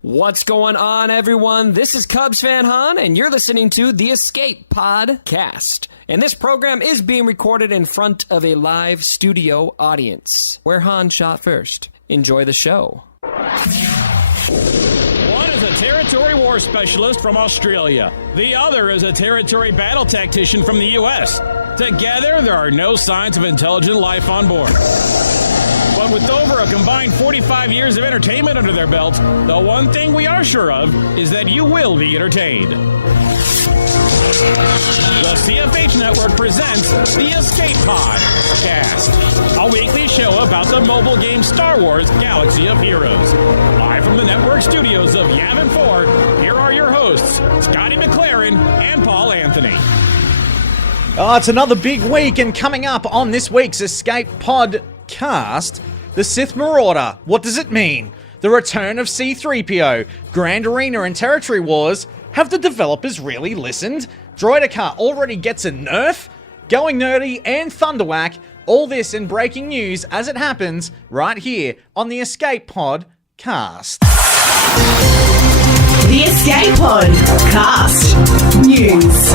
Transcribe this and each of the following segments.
What's going on, everyone? This is Cubs fan Han, and you're listening to the Escape Podcast. And this program is being recorded in front of a live studio audience, where Han shot first. Enjoy the show. One is a territory war specialist from Australia. The other is a territory battle tactician from the U.S. Together, there are no signs of intelligent life on board. But with over a combined 45 years of entertainment under their belt, the one thing we are sure of is that you will be entertained. The CFH Network presents the Escape Podcast, a weekly show about the mobile game Star Wars Galaxy of Heroes. Live from the network studios of Yavin 4, here are your hosts, Scotty McLaren and Paul Anthony. Oh, it's another big week, and coming up on this week's Escape Podcast, the Sith Marauder. What does it mean? The return of C-3PO, Grand Arena and Territory Wars. Have the developers really listened? Droidica already gets a nerf? Going Nerdy and Thunderwack. All this in breaking news as it happens right here on the Escape Podcast. The Escape Podcast News.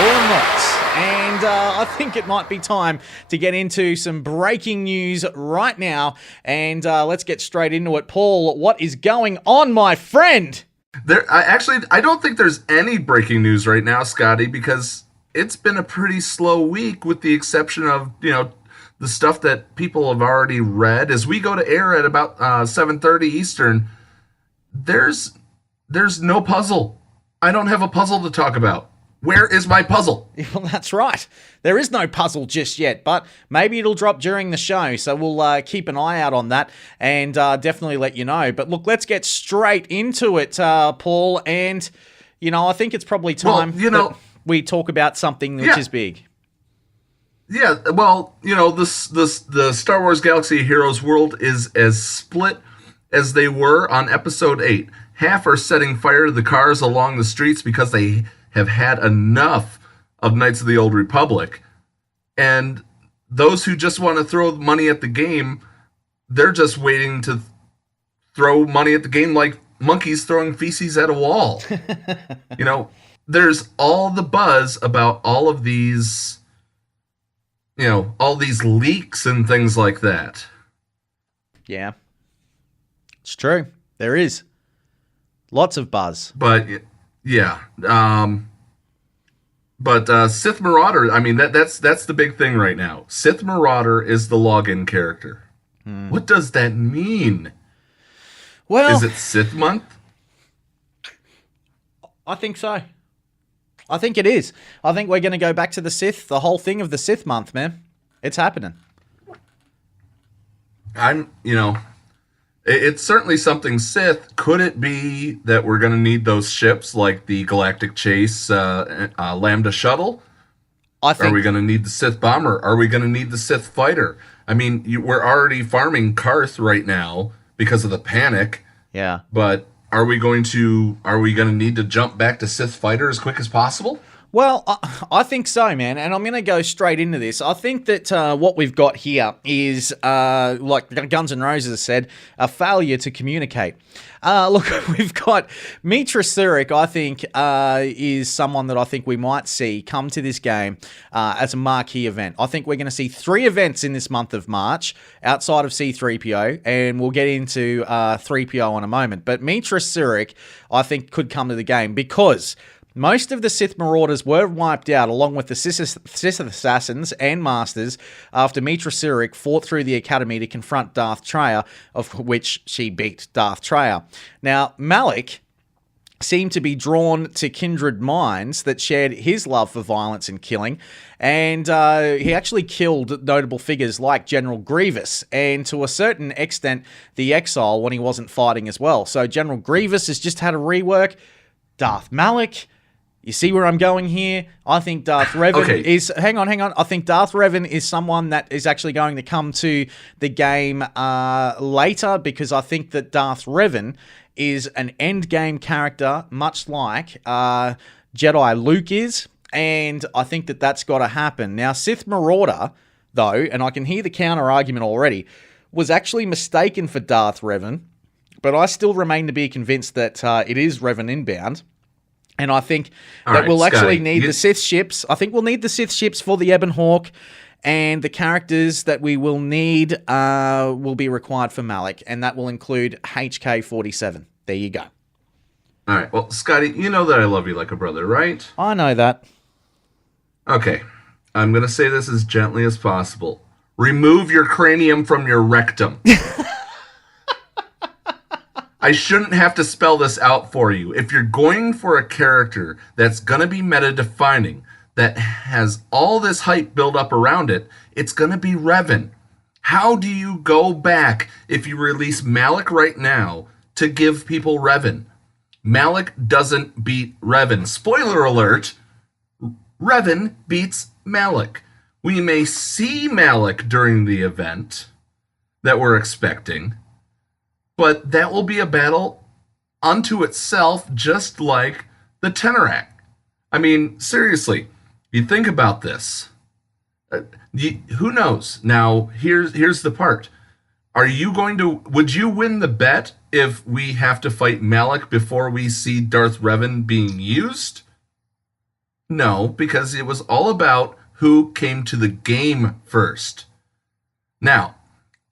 Or not. And I think it might be time to get into some breaking news right now. And let's get straight into it. Paul, what is going on, my friend? I don't think there's any breaking news right now, Scotty, because it's been a pretty slow week with the exception of, the stuff that people have already read. As we go to air at about 7:30 Eastern, there's no puzzle. I don't have a puzzle to talk about. Where is my puzzle? Well, that's right. There is no puzzle just yet, but maybe it'll drop during the show, so we'll keep an eye out on that and definitely let you know. But look, let's get straight into it, Paul, and, I think it's probably time that we talk about something which is big. Yeah, well, the Star Wars Galaxy of Heroes world is as split as they were on Episode 8. Half are setting fire to the cars along the streets because they have had enough of Knights of the Old Republic. And those who just want to throw money at the game, they're just waiting to throw money at the game like monkeys throwing feces at a wall. There's all the buzz about all of these, all these leaks and things like that. Yeah. It's true. There is. Lots of buzz. But yeah. But Sith Marauder, that's the big thing right now. Sith Marauder is the login character. What does that mean? Well, is it Sith month? I think so. I think it is. I think we're going to go back to the Sith, the whole thing of the Sith month, man. It's happening. It's certainly something Sith. Could it be that we're going to need those ships like the Galactic Chase Lambda Shuttle? Are we going to need the Sith Bomber? Are we going to need the Sith Fighter? We're already farming Karth right now because of the panic. Yeah. But are we going to need to jump back to Sith Fighter as quick as possible? Well, I think so, man, and I'm going to go straight into this. I think that what we've got here is, like Guns N' Roses said, a failure to communicate. Look, we've got Mitra Surik, I think, is someone that I think we might see come to this game as a marquee event. I think we're going to see 3 events in this month of March outside of C-3PO, and we'll get into 3PO in a moment. But Mitra Surik, I think, could come to the game because most of the Sith Marauders were wiped out along with the Sith Assassins and Masters after Mitra Surik fought through the Academy to confront Darth Traya, of which she beat Darth Traya. Now, Malik seemed to be drawn to kindred minds that shared his love for violence and killing, and he actually killed notable figures like General Grievous, and to a certain extent, the Exile when he wasn't fighting as well. So General Grievous has just had a rework. Darth Malik... You see where I'm going here? I think Darth Revan is... Hang on. I think Darth Revan is someone that is actually going to come to the game later because I think that Darth Revan is an endgame character, much like Jedi Luke is, and I think that that's got to happen. Now, Sith Marauder, though, and I can hear the counter-argument already, was actually mistaken for Darth Revan, but I still remain to be convinced that it is Revan inbound. And I think that we'll actually need the Sith ships. I think we'll need the Sith ships for the Ebon Hawk, and the characters that we will need will be required for Malak, and that will include HK-47. There you go. All right. Well, Scotty, you know that I love you like a brother, right? I know that. Okay. I'm going to say this as gently as possible. Remove your cranium from your rectum. I shouldn't have to spell this out for you. If you're going for a character that's going to be meta-defining, that has all this hype built up around it, it's going to be Revan. How do you go back if you release Malak right now to give people Revan? Malak doesn't beat Revan. Spoiler alert, Revan beats Malak. We may see Malak during the event that we're expecting, but that will be a battle unto itself, just like the Thunderwack. I mean, seriously, you think about this. Who knows? Now, here's the part. Would you win the bet if we have to fight Malak before we see Darth Revan being used? No, because it was all about who came to the game first. Now,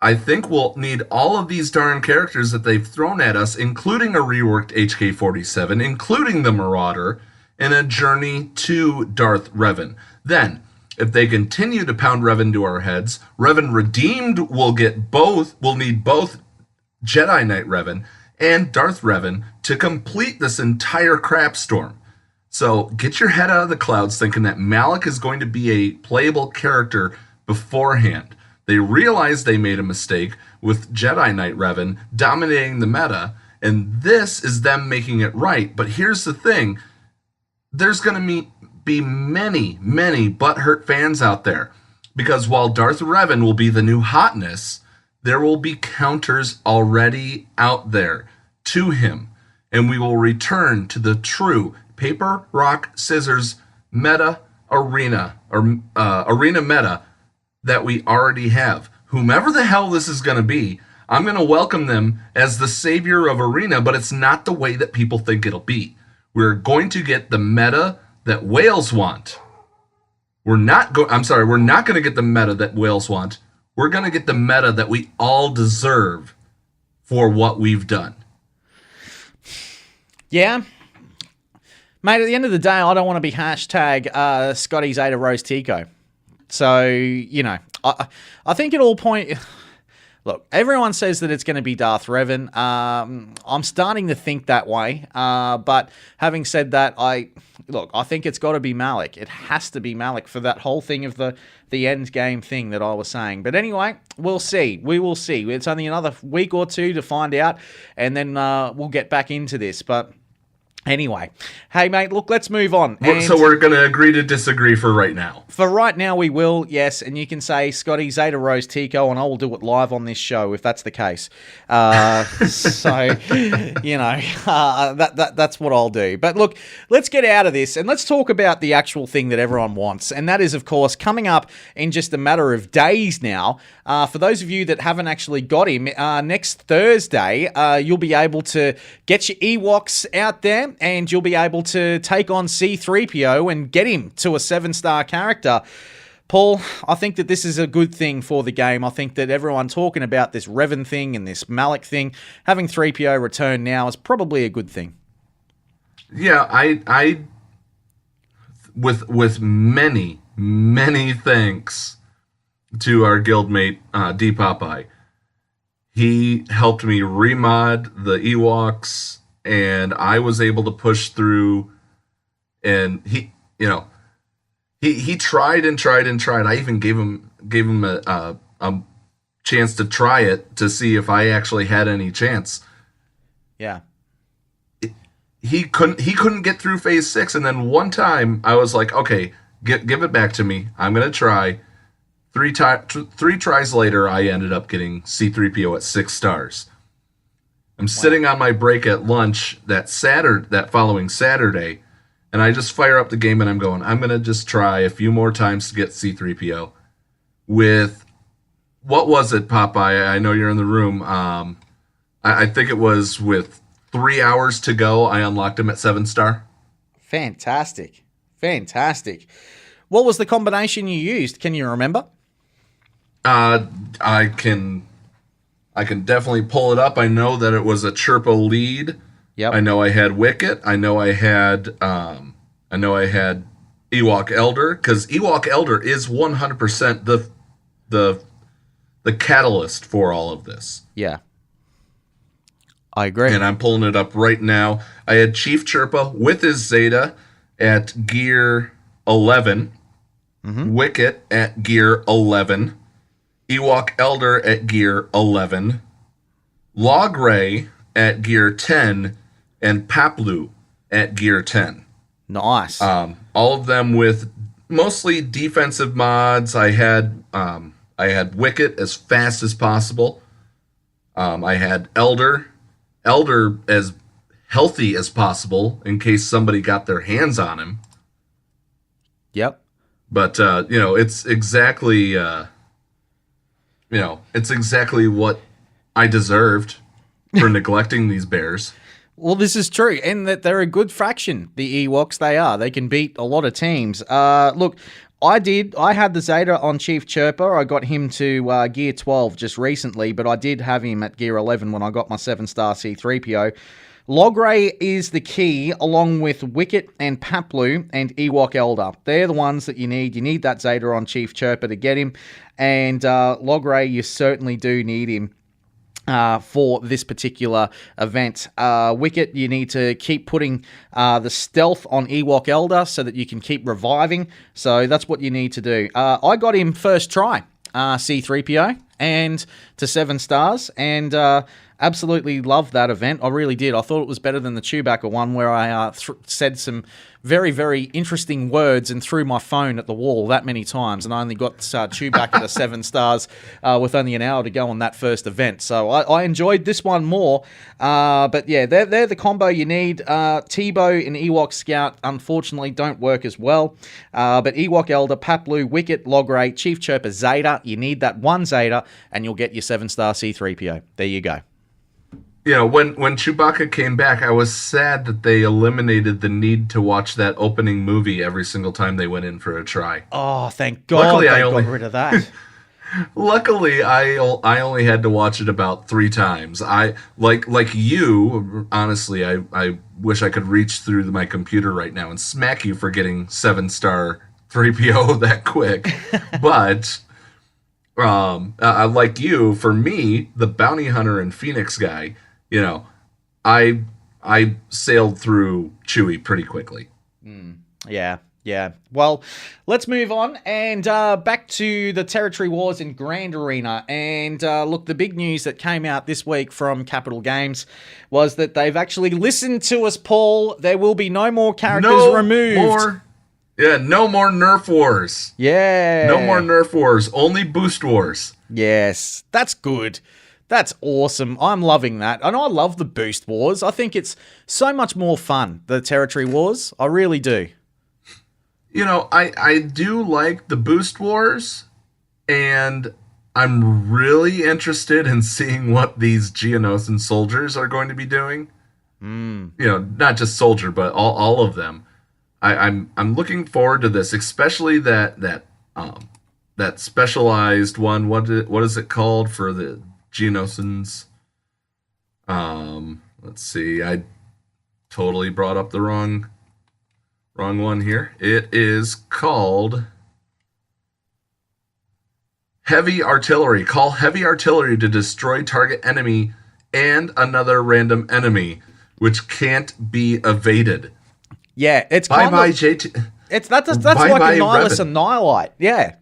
I think we'll need all of these darn characters that they've thrown at us, including a reworked HK-47, including the Marauder, in a journey to Darth Revan. Then, if they continue to pound Revan to our heads, Revan Redeemed will need both Jedi Knight Revan and Darth Revan to complete this entire crap storm. So get your head out of the clouds thinking that Malak is going to be a playable character beforehand. They realized they made a mistake with Jedi Knight Revan dominating the meta, and this is them making it right. But here's the thing. There's going to be many, many butthurt fans out there, because while Darth Revan will be the new hotness, there will be counters already out there to him, and we will return to the true paper, rock, scissors meta arena, or arena meta that we already have. Whomever the hell this is going to be, I'm going to welcome them as the savior of arena, but it's not the way that people think it'll be. We're going to get the meta that whales want. We're not going to get the meta that whales want. We're going to get the meta that we all deserve for what we've done. Yeah. Mate, at the end of the day, I don't want to be hashtag Scotty's Ada Rose Tico. So, you know, I think at all point... Look, everyone says that it's going to be Darth Revan. I'm starting to think that way. But having said that, I think it's got to be Malak. It has to be Malak for that whole thing of the end game thing that I was saying. But anyway, we'll see. We will see. It's only another week or two to find out, and then we'll get back into this. But anyway, hey, mate, look, let's move on. So we're going to agree to disagree for right now. For right now, we will, yes. And you can say Scotty, Zeta Rose, Tico, and I will do it live on this show if that's the case. So, you know, that's what I'll do. But look, let's get out of this and let's talk about the actual thing that everyone wants. And that is, of course, coming up in just a matter of days now. For those of you that haven't actually got him, next Thursday, you'll be able to get your Ewoks out there and you'll be able to take on C-3PO and get him to a 7-star character. Paul, I think that this is a good thing for the game. I think that everyone talking about this Revan thing and this Malak thing, having 3PO return now is probably a good thing. Yeah, I with many thanks to our guildmate, D. Popeye. He helped me remod the Ewoks, and I was able to push through, and he tried and tried and tried. I even gave him a chance to try it to see if I actually had any chance. Yeah. He couldn't get through phase 6, and then one time I was like, okay, give it back to me. I'm gonna try. Three tries later, I ended up getting C-3PO at 6 stars. I'm sitting on my break at lunch that following Saturday, and I just fire up the game and I'm going to just try a few more times to get C-3PO with what was it, Popeye? I know you're in the room. I think it was with 3 hours to go, I unlocked him at 7-star. Fantastic. What was the combination you used? Can you remember? I can definitely pull it up. I know that it was a Chirpa lead. Yep. I know I had Wicket. I know I had Ewok Elder, because Ewok Elder is 100% the catalyst for all of this. Yeah. I agree. And I'm pulling it up right now. I had Chief Chirpa with his Zeta at gear 11. Wicket at gear 11. Ewok Elder at gear 11. Logray at gear 10. And Paplu at gear 10. Nice. All of them with mostly defensive mods. I had Wicket as fast as possible. I had Elder as healthy as possible in case somebody got their hands on him. Yep. But it's exactly what I deserved for neglecting these bears. Well, this is true, and that they're a good fraction, the Ewoks. They are. They can beat a lot of teams. Look, I had the Zeta on Chief Chirpa. I got him to gear 12 just recently, but I did have him at gear 11 when I got my 7-star C3PO. Logray is the key, along with Wicket and Paplu and Ewok Elder. They're the ones that you need. You need that Zeta on Chief Chirpa to get him, and Logray, you certainly do need him for this particular event. Wicket, you need to keep putting the stealth on Ewok Elder so that you can keep reviving. So that's what you need to do. I got him first try, C3PO, and to 7 stars, and absolutely loved that event. I really did. I thought it was better than the Chewbacca one, where I said some very, very interesting words and threw my phone at the wall that many times, and I only got Chewbacca to 7 stars with only an hour to go on that first event. So I enjoyed this one more. But yeah, they're the combo you need. Tebow and Ewok Scout, unfortunately, don't work as well. But Ewok Elder, Paplu, Wicket, Logray, Chief Chirpa, Zeta. You need that one Zeta, and you'll get your 7-star C3PO. There you go. When Chewbacca came back, I was sad that they eliminated the need to watch that opening movie every single time they went in for a try. Oh, thank God. Luckily, they got rid of that. Luckily, I only had to watch it about 3 times. I like you. Honestly, I wish I could reach through my computer right now and smack you for getting 7-star 3PO that quick. But like you, for me, the bounty hunter and Phoenix guy, I sailed through Chewie pretty quickly. Yeah. Well, let's move on and back to the Territory Wars in Grand Arena. And look, the big news that came out this week from Capital Games was that they've actually listened to us, Paul. There will be no more characters removed. No more Nerf Wars. Yeah. No more Nerf Wars. Only Boost Wars. Yes. That's good. That's awesome. I'm loving that. And I love the Boost Wars. I think it's so much more fun, the Territory Wars. I really do. I do like the Boost Wars, and I'm really interested in seeing what these Geonosian soldiers are going to be doing. Not just soldier, but all of them. I'm looking forward to this, especially that specialized one. What is it called for the Geonosians? Let's see. I totally brought up the wrong one here. It is called Heavy Artillery. Call Heavy Artillery to destroy target enemy and another random enemy, which can't be evaded. Yeah, it's kind of... JT. That's like Annihilus Annihilate. Yeah.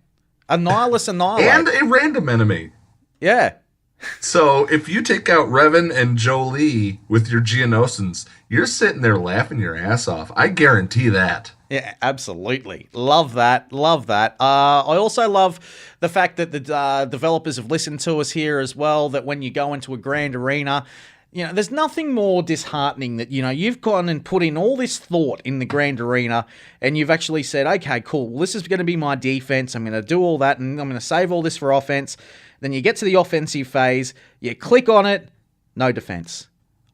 Annihilus Annihilate. And a random enemy. Yeah. So if you take out Revan and Jolie with your Geonosians, you're sitting there laughing your ass off. I guarantee that. Yeah, absolutely. Love that. I also love the fact that the developers have listened to us here as well, that when you go into a Grand Arena, there's nothing more disheartening that, you've gone and put in all this thought in the Grand Arena, and you've actually said, okay, cool, well, this is going to be my defense. I'm going to do all that, and I'm going to save all this for offense. Then you get to the offensive phase, you click on it, no defense.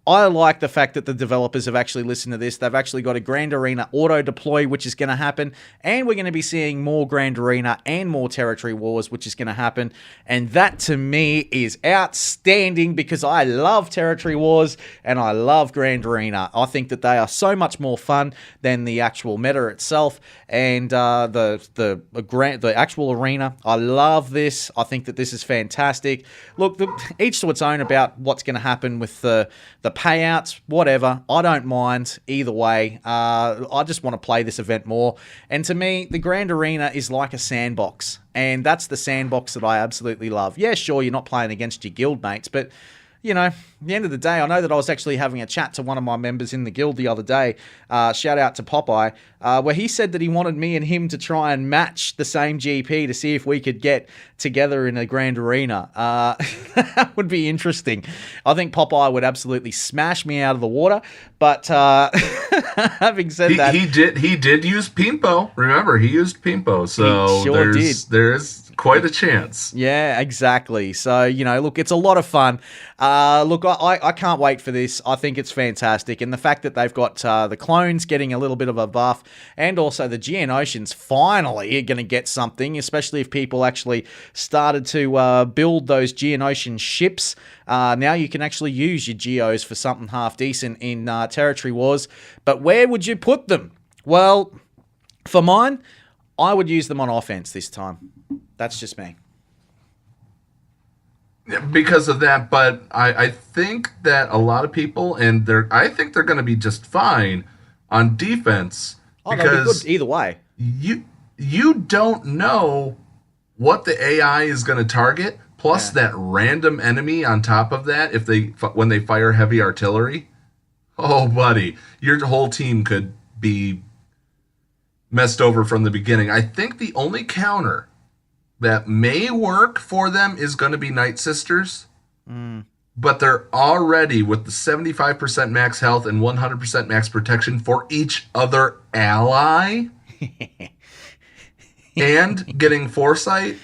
I like the fact that the developers have actually listened to this. They've actually got a Grand Arena auto deploy, which is going to happen. And we're going to be seeing more Grand Arena and more Territory Wars, which is going to happen. And that, to me, is outstanding because I love Territory Wars and I love Grand Arena. I think that they are so much more fun than the actual meta itself. And the actual arena, I love this. I think that this is fantastic. Look, each to its own about what's going to happen with the payouts, whatever. I don't mind either way. I just want to play this event more. And to me, the Grand Arena is like a sandbox. And that's the sandbox that I absolutely love. Yeah, sure, you're not playing against your guild mates, but you know, at the end of the day, I know that I was actually having a chat to one of my members in the guild the other day, shout out to Popeye, where he said that he wanted me and him to try and match the same GP to see if we could get together in a Grand Arena. That would be interesting. I think Popeye would absolutely smash me out of the water, but having said that... He did use Pimpo. Remember, he used Pimpo, so he sure did. There's quite a chance. Yeah, exactly. So, you know, look, it's a lot of fun. Look, I can't wait for this. I think it's fantastic. And the fact that they've got the clones getting a little bit of a buff and also the Geonosians finally are going to get something, especially if people actually started to build those Geonosian ships. Now you can actually use your Geos for something half decent in Territory Wars. But where would you put them? Well, for mine, I would use them on offense this time. That's just me. Because of that, but I think that a lot of people, and I think they're going to be just fine on defense. Oh, they'll be good either way. You don't know what the AI is going to target, plus that random enemy on top of that, when they fire heavy artillery. Oh, buddy, your whole team could be messed over from the beginning. I think the only counter that may work for them is going to be Night Sisters. But they're already with the 75% max health and 100% max protection for each other ally and getting foresight.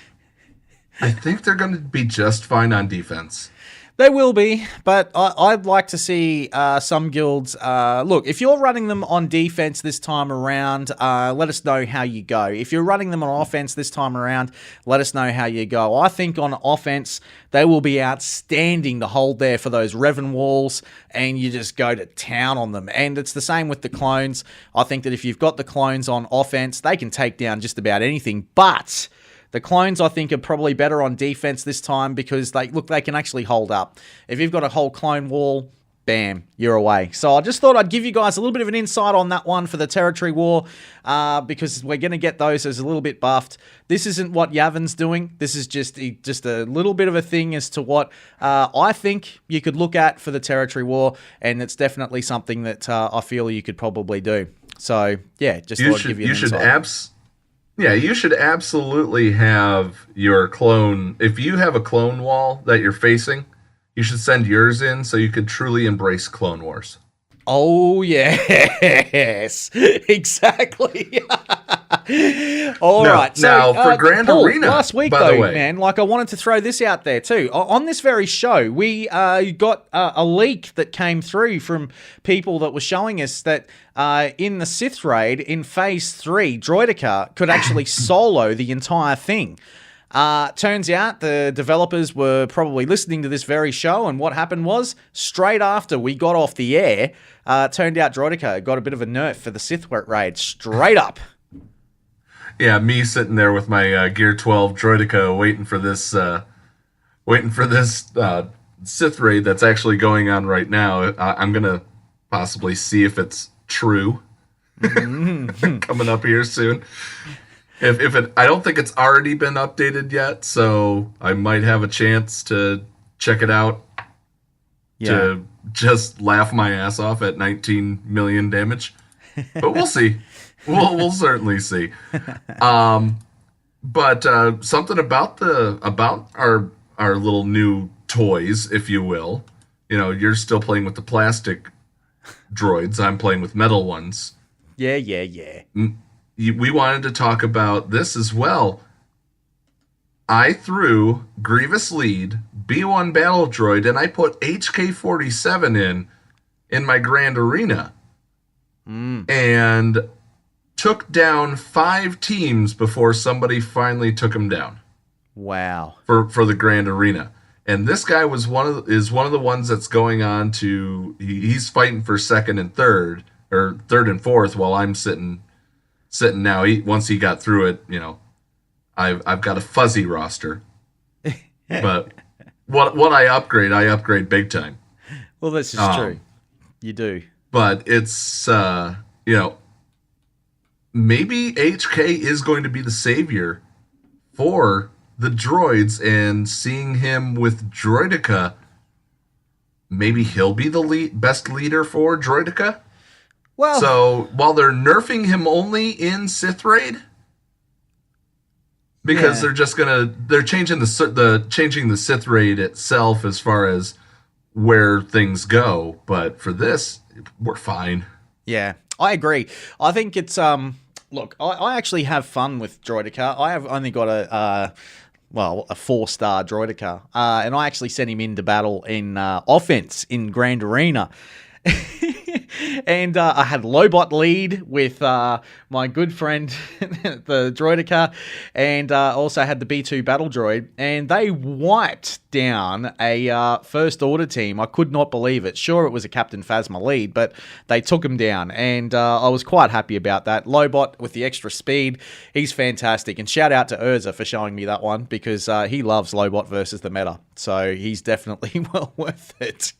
I think they're going to be just fine on defense. They will be, but I'd like to see some guilds... look, if you're running them on defense this time around, let us know how you go. If you're running them on offense this time around, let us know how you go. I think on offense, they will be outstanding to hold there for those Revan walls, and you just go to town on them. And it's the same with the clones. I think that if you've got the clones on offense, they can take down just about anything, but... the clones, I think, are probably better on defense this time because they can actually hold up. If you've got a whole clone wall, bam, you're away. So I just thought I'd give you guys a little bit of an insight on that one for the Territory War because we're going to get those as a little bit buffed. This isn't what Yavin's doing. This is just a little bit of a thing as to what I think you could look at for the Territory War, and it's definitely something that I feel you could probably do. So, yeah, just thought I'd give you an insight. Yeah, you should absolutely have your clone. If you have a clone wall that you're facing, you should send yours in so you could truly embrace Clone Wars. Oh, yes. Exactly. All right. So, now, for Grand Arena, last week, by the way, man, I wanted to throw this out there, too. On this very show, we got a leak that came through from people that were showing us that in the Sith raid, in Phase 3, Droideka could actually solo the entire thing. Turns out the developers were probably listening to this very show, and what happened was, straight after we got off the air, turned out Droideka got a bit of a nerf for the Sith raid, straight up. Yeah, me sitting there with my Gear 12 Droideka waiting for this Sith raid that's actually going on right now. I'm going to possibly see if it's true. Coming up here soon. If it, I don't think it's already been updated yet, so I might have a chance to check it out. Yeah. To just laugh my ass off at 19 million damage, but we'll see. We'll certainly see. But something about our little new toys, if you will. You know, you're still playing with the plastic droids. I'm playing with metal ones. Yeah. We wanted to talk about this as well. I threw Grievous Lead, B1 Battle Droid, and I put HK-47 in my Grand Arena. And took down 5 teams before somebody finally took him down. Wow. For the Grand Arena. And this guy is one of the ones that's going on to he's fighting for second and third, or third and fourth, while I'm sitting now. Once he got through it, I've got a fuzzy roster. But what I upgrade big time. Well, this is true. You do. But it's maybe HK is going to be the savior for the droids, and seeing him with Droideka, maybe he'll be the best leader for Droideka. Well, so while they're nerfing him only in Sith Raid, because they're changing the Sith Raid itself as far as where things go, but for this, we're fine. Yeah, I agree. I think it's look, I actually have fun with Droideka. I have only got a 4-star Droideka, and I actually sent him into battle in offense in Grand Arena. And I had Lobot lead with my good friend, the Droideka, and also had the B2 Battle Droid, and they wiped down a First Order team. I could not believe it. Sure, it was a Captain Phasma lead, but they took him down, and I was quite happy about that. Lobot with the extra speed, he's fantastic, and shout out to Urza for showing me that one, because he loves Lobot versus the meta, so he's definitely well worth it,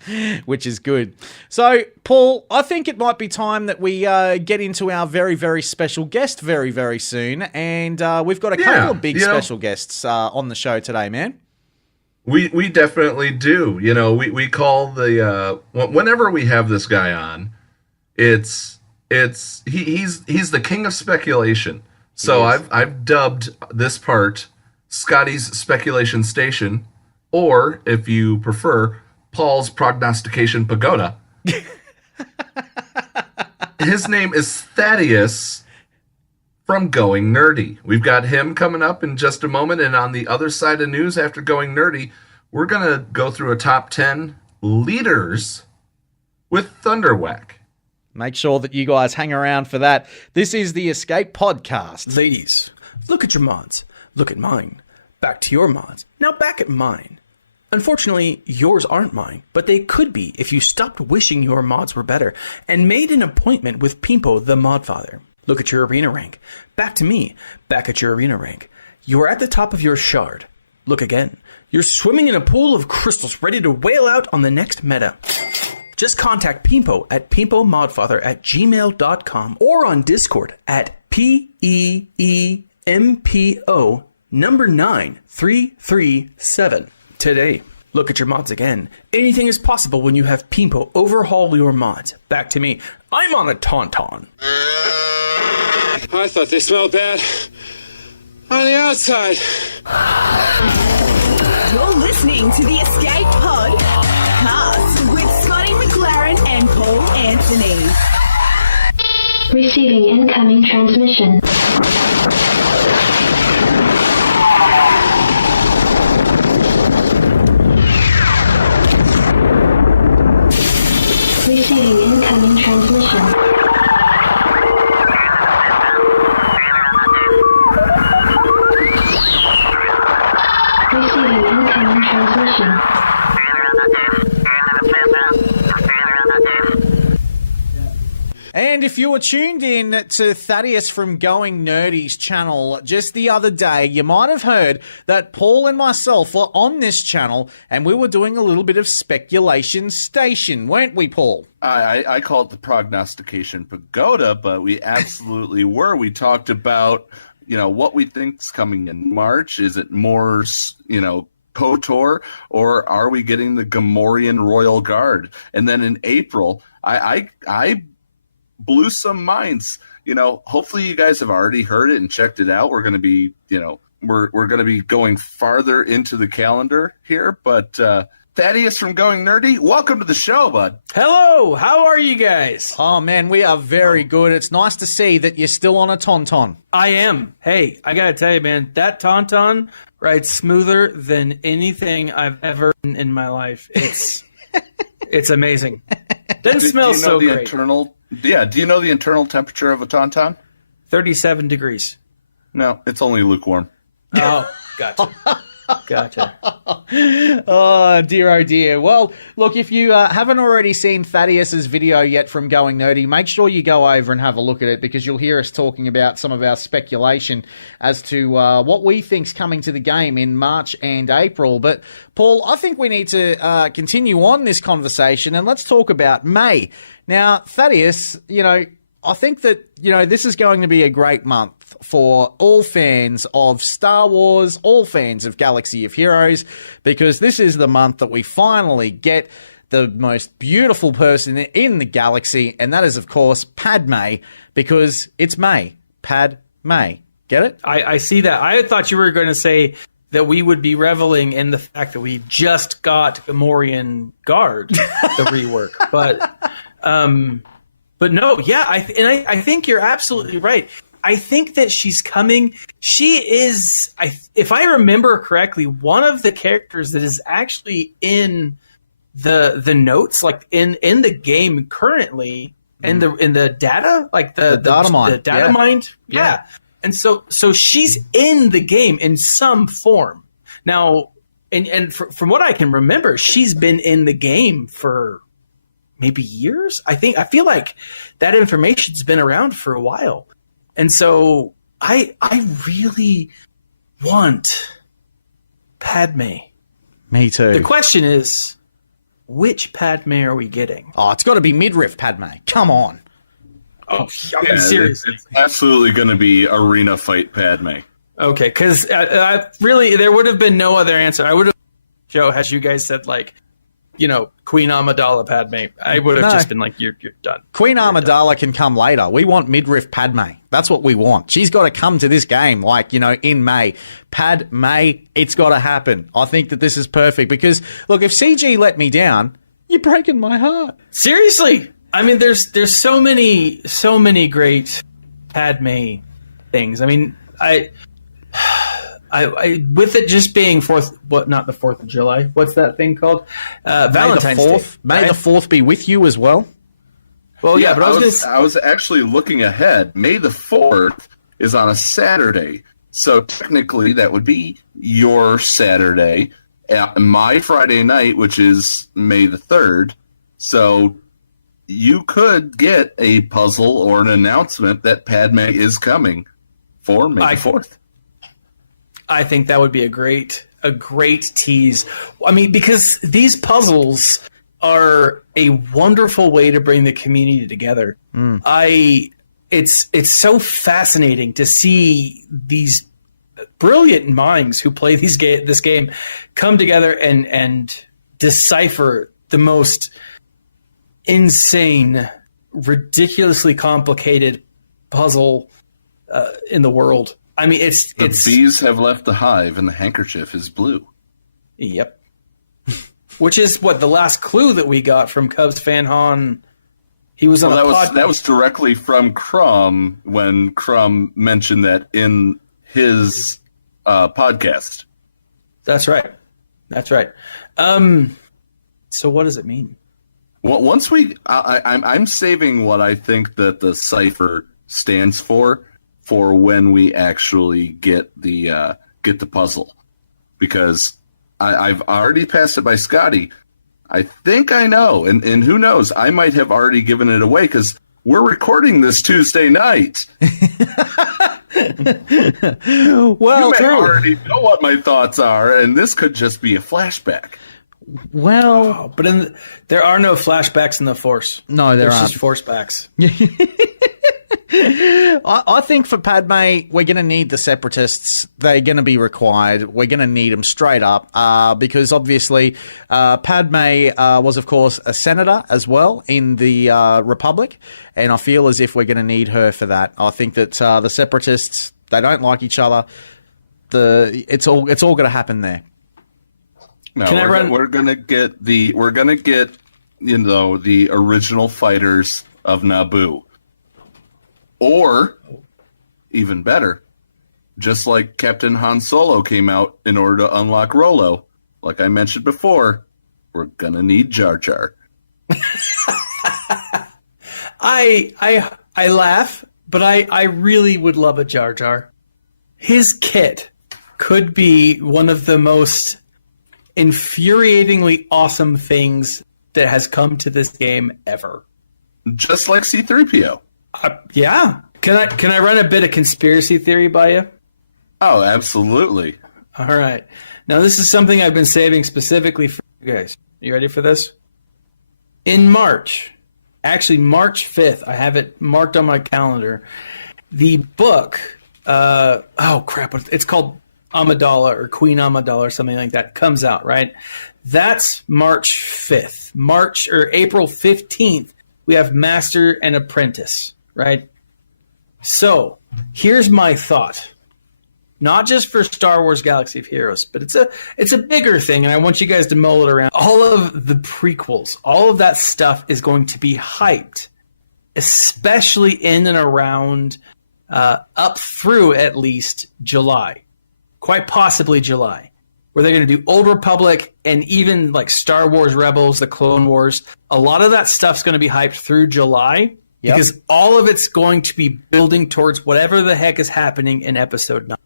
which is good. So, Paul, I think it might be time that we get into our very, very special guest very, very soon. And we've got a couple of big special guests on the show today, man. We definitely do. We call the whenever we have this guy on, he's the king of speculation. So I've dubbed this part Scotty's Speculation Station, or if you prefer, Paul's Prognostication Pagoda. His name is Thaddeus from Going Nerdy. We've got him coming up in just a moment, and on the other side of news after Going Nerdy, we're going to go through a top 10 leaders with Thunderwack. Make sure that you guys hang around for that. This is the Escape Podcast. Ladies, look at your mods. Look at mine. Back to your mods. Now back at mine. Unfortunately, yours aren't mine, but they could be if you stopped wishing your mods were better and made an appointment with Pimpo the Modfather. Look at your arena rank. Back to me. Back at your arena rank. You are at the top of your shard. Look again. You're swimming in a pool of crystals ready to wail out on the next meta. Just contact Pimpo at pimpomodfather@gmail.com or on Discord at PEEMPO number 9337. Today, look at your mods again. Anything is possible when you have Pimpo overhaul your mods. Back to me. I'm on a Tauntaun. I thought they smelled bad on the outside. You're listening to the Escape Podcast with Scotty, McLaren, and Paul Anthony. Receiving incoming transmission. Receiving incoming transmission. Receiving incoming transmission. And if you were tuned in to Thaddeus from Going Nerdy's channel just the other day, you might have heard that Paul and myself were on this channel and we were doing a little bit of speculation station, weren't we, Paul? I call it the Prognostication Pagoda, but we absolutely were. We talked about, what we think's coming in March. Is it more, KOTOR, or are we getting the Gamorrean Royal Guard? And then in April, I blew some minds. Hopefully you guys have already heard it and checked it out. We're going to be, we're going to be going farther into the calendar here, but Thaddeus from Going Nerdy, welcome to the show, bud. Hello, how are you guys? Oh, man, we are very good. It's nice to see that you're still on a Tauntaun. I am. Hey, I gotta tell you, man, that Tauntaun rides smoother than anything I've ever in my life. It's amazing. Doesn't smell so great. Do you know the internal temperature of a Tauntaun? 37 degrees. No, it's only lukewarm. Oh, gotcha. Gotcha. Oh, dear, oh, dear. Well, look, if you haven't already seen Thaddeus's video yet from Going Nerdy, make sure you go over and have a look at it, because you'll hear us talking about some of our speculation as to what we think's coming to the game in March and April. But, Paul, I think we need to continue on this conversation, and let's talk about May. Now, Thaddeus, I think that, this is going to be a great month for all fans of Star Wars, all fans of Galaxy of Heroes, because this is the month that we finally get the most beautiful person in the galaxy, and that is, of course, Padme, because it's May. Padme. Get it? I see that. I thought you were going to say that we would be reveling in the fact that we just got Gamorrean Guard, the rework. But no, yeah, I think you're absolutely right. I think that she's coming. She is, if I remember correctly, one of the characters that is actually in the notes, like in the game currently, in the data, like the data mine. The data mined. Yeah. And so she's in the game in some form. Now, and from what I can remember, she's been in the game for maybe years. I feel like that information's been around for a while. And so I really want Padme. Me too. The question is, which Padme are we getting? Oh, it's got to be midriff Padme. Come on. Oh, I mean, seriously. It's absolutely going to be arena fight Padme. Okay, because I really, there would have been no other answer. I would have, Joe, as you guys said, like, Queen Amidala Padme. I would have just been like, you're done. Queen Amidala can come later. We want midriff Padme. That's what we want. She's got to come to this game, like, in May. Padme, it's got to happen. I think that this is perfect because, look, if CG let me down, you're breaking my heart. Seriously. I mean, there's so many great Padme things. I mean, I with it just being not the 4th of July. What's that thing called? Valentine's Day. May the 4th be with you as well. Well, yeah, but I was actually looking ahead. May the 4th is on a Saturday. So technically that would be your Saturday, my Friday night, which is May the 3rd. So you could get a puzzle or an announcement that Padme is coming for May the 4th. I think that would be a great tease. I mean, because these puzzles are a wonderful way to bring the community together. It's so fascinating to see these brilliant minds who play this game come together and decipher the most insane, ridiculously complicated puzzle in the world. I mean, it's bees have left the hive and the handkerchief is blue. Yep. Which is what the last clue that we got from Cubs fan Han. He was on that was directly from Crumb when Crumb mentioned that in his podcast. That's right. So what does it mean? Well, once I'm saving what I think that the cipher stands for when we actually get the puzzle, because I've already passed it by Scotty. I think I know, and who knows? I might have already given it away because we're recording this Tuesday night. Well, you may already know what my thoughts are, and this could just be a flashback. Well, but there are no flashbacks in the Force. No, there aren't. Just Force backs. I think for Padme, we're going to need the Separatists. They're going to be required. We're going to need them straight up because obviously Padme was, of course, a senator as well in the Republic, and I feel as if we're going to need her for that. I think that the Separatists, they don't like each other. It's all going to happen there. No, Can I run? we're gonna get the the original fighters of Naboo, or even better, just like Captain Han Solo came out in order to unlock Rolo. Like I mentioned before, we're gonna need Jar Jar. I laugh, but I really would love a Jar Jar. His kit could be one of the most infuriatingly awesome things that has come to this game ever. Just like C-3PO. Yeah. Can I run a bit of conspiracy theory by you? Oh, absolutely. All right. Now, this is something I've been saving specifically for you guys. You ready for this? In March, actually March 5th, I have it marked on my calendar, the book, it's called Amidala or Queen Amidala or something like that, comes out, right? That's March 5th. April 15th, we have Master and Apprentice, right? So, here's my thought. Not just for Star Wars Galaxy of Heroes, but it's a bigger thing, and I want you guys to mull it around. All of the prequels, all of that stuff is going to be hyped, especially in and around up through at least July, quite possibly July, where they're going to do Old Republic and even like Star Wars Rebels, the Clone Wars. A lot of that stuff's going to be hyped through July because all of it's going to be building towards whatever the heck is happening in Episode 9.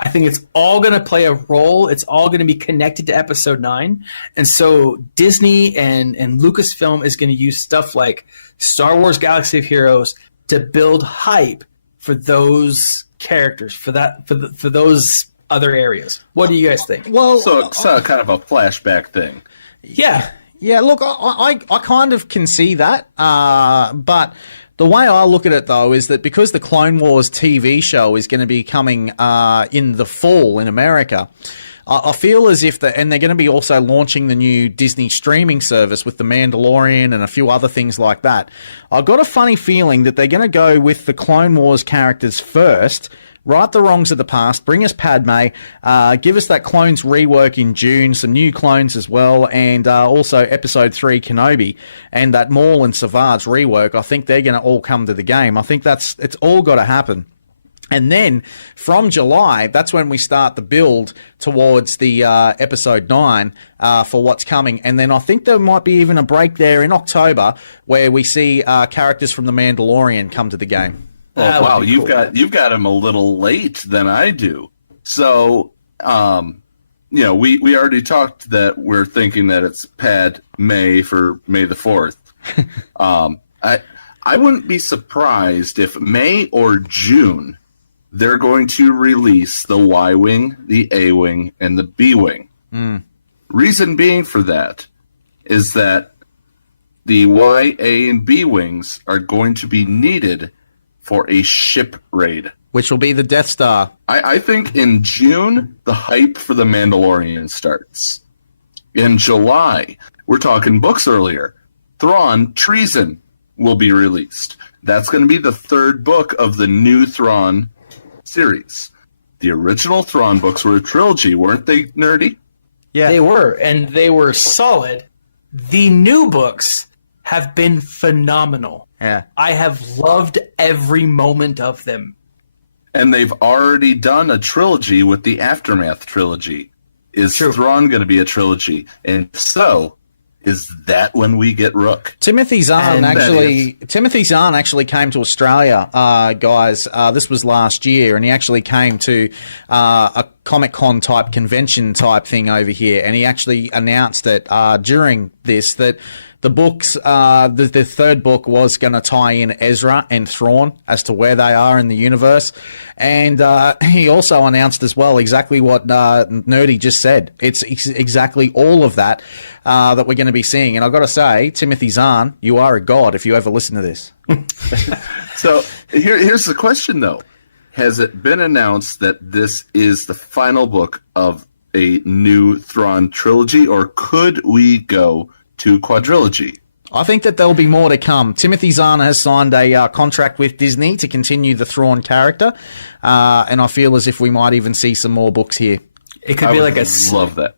I think it's all going to play a role. It's all going to be connected to Episode 9. And so Disney and Lucasfilm is going to use stuff like Star Wars Galaxy of Heroes to build hype for those characters, for those other areas. What do you guys think? Well, So it's kind of a flashback thing. Yeah. Yeah, look, I kind of can see that, but the way I look at it, though, is that because the Clone Wars TV show is going to be coming in the fall in America, I feel as if and they're going to be also launching the new Disney streaming service with The Mandalorian and a few other things like that. I've got a funny feeling that they're going to go with the Clone Wars characters first, right the wrongs of the past, bring us Padme, give us that Clones rework in June, some new clones as well, and also Episode 3 Kenobi, and that Maul and Savage rework. I think they're going to all come to the game. I think it's all got to happen. And then from July, that's when we start the build towards the Episode 9 for what's coming. And then I think there might be even a break there in October where we see characters from The Mandalorian come to the game. Oh, wow, you've got him a little late than I do. So, we already talked that we're thinking that it's May for May the 4th. I wouldn't be surprised if May or June they're going to release the Y-Wing, the A-Wing, and the B-Wing. Reason being for that is that the Y, A, and B-Wings are going to be needed for a ship raid. Which will be the Death Star. I think in June, the hype for The Mandalorian starts. In July, we're talking books earlier, Thrawn Treason will be released. That's going to be the third book of the new Thrawn series. The original Thrawn books were a trilogy, weren't they, Nerdy? Yeah. They were, and they were solid. The new books have been phenomenal. Yeah. I have loved every moment of them. And they've already done a trilogy with the Aftermath trilogy. Is Thrawn going to be a trilogy? And so, is that when we get Rook? Timothy Zahn actually came to Australia, guys. This was last year, and he actually came to a Comic-Con type convention type thing over here, and he actually announced that during this that the books, the third book was going to tie in Ezra and Thrawn as to where they are in the universe. And he also announced as well exactly what Nerdy just said. It's exactly all of that that we're going to be seeing. And I've got to say, Timothy Zahn, you are a god if you ever listen to this. So here's the question, though. Has it been announced that this is the final book of a new Thrawn trilogy, or could we go to quadrilogy? I think that there'll be more to come. Timothy Zahn has signed a contract with Disney to continue the Thrawn character, and I feel as if we might even see some more books here. It could be like love that.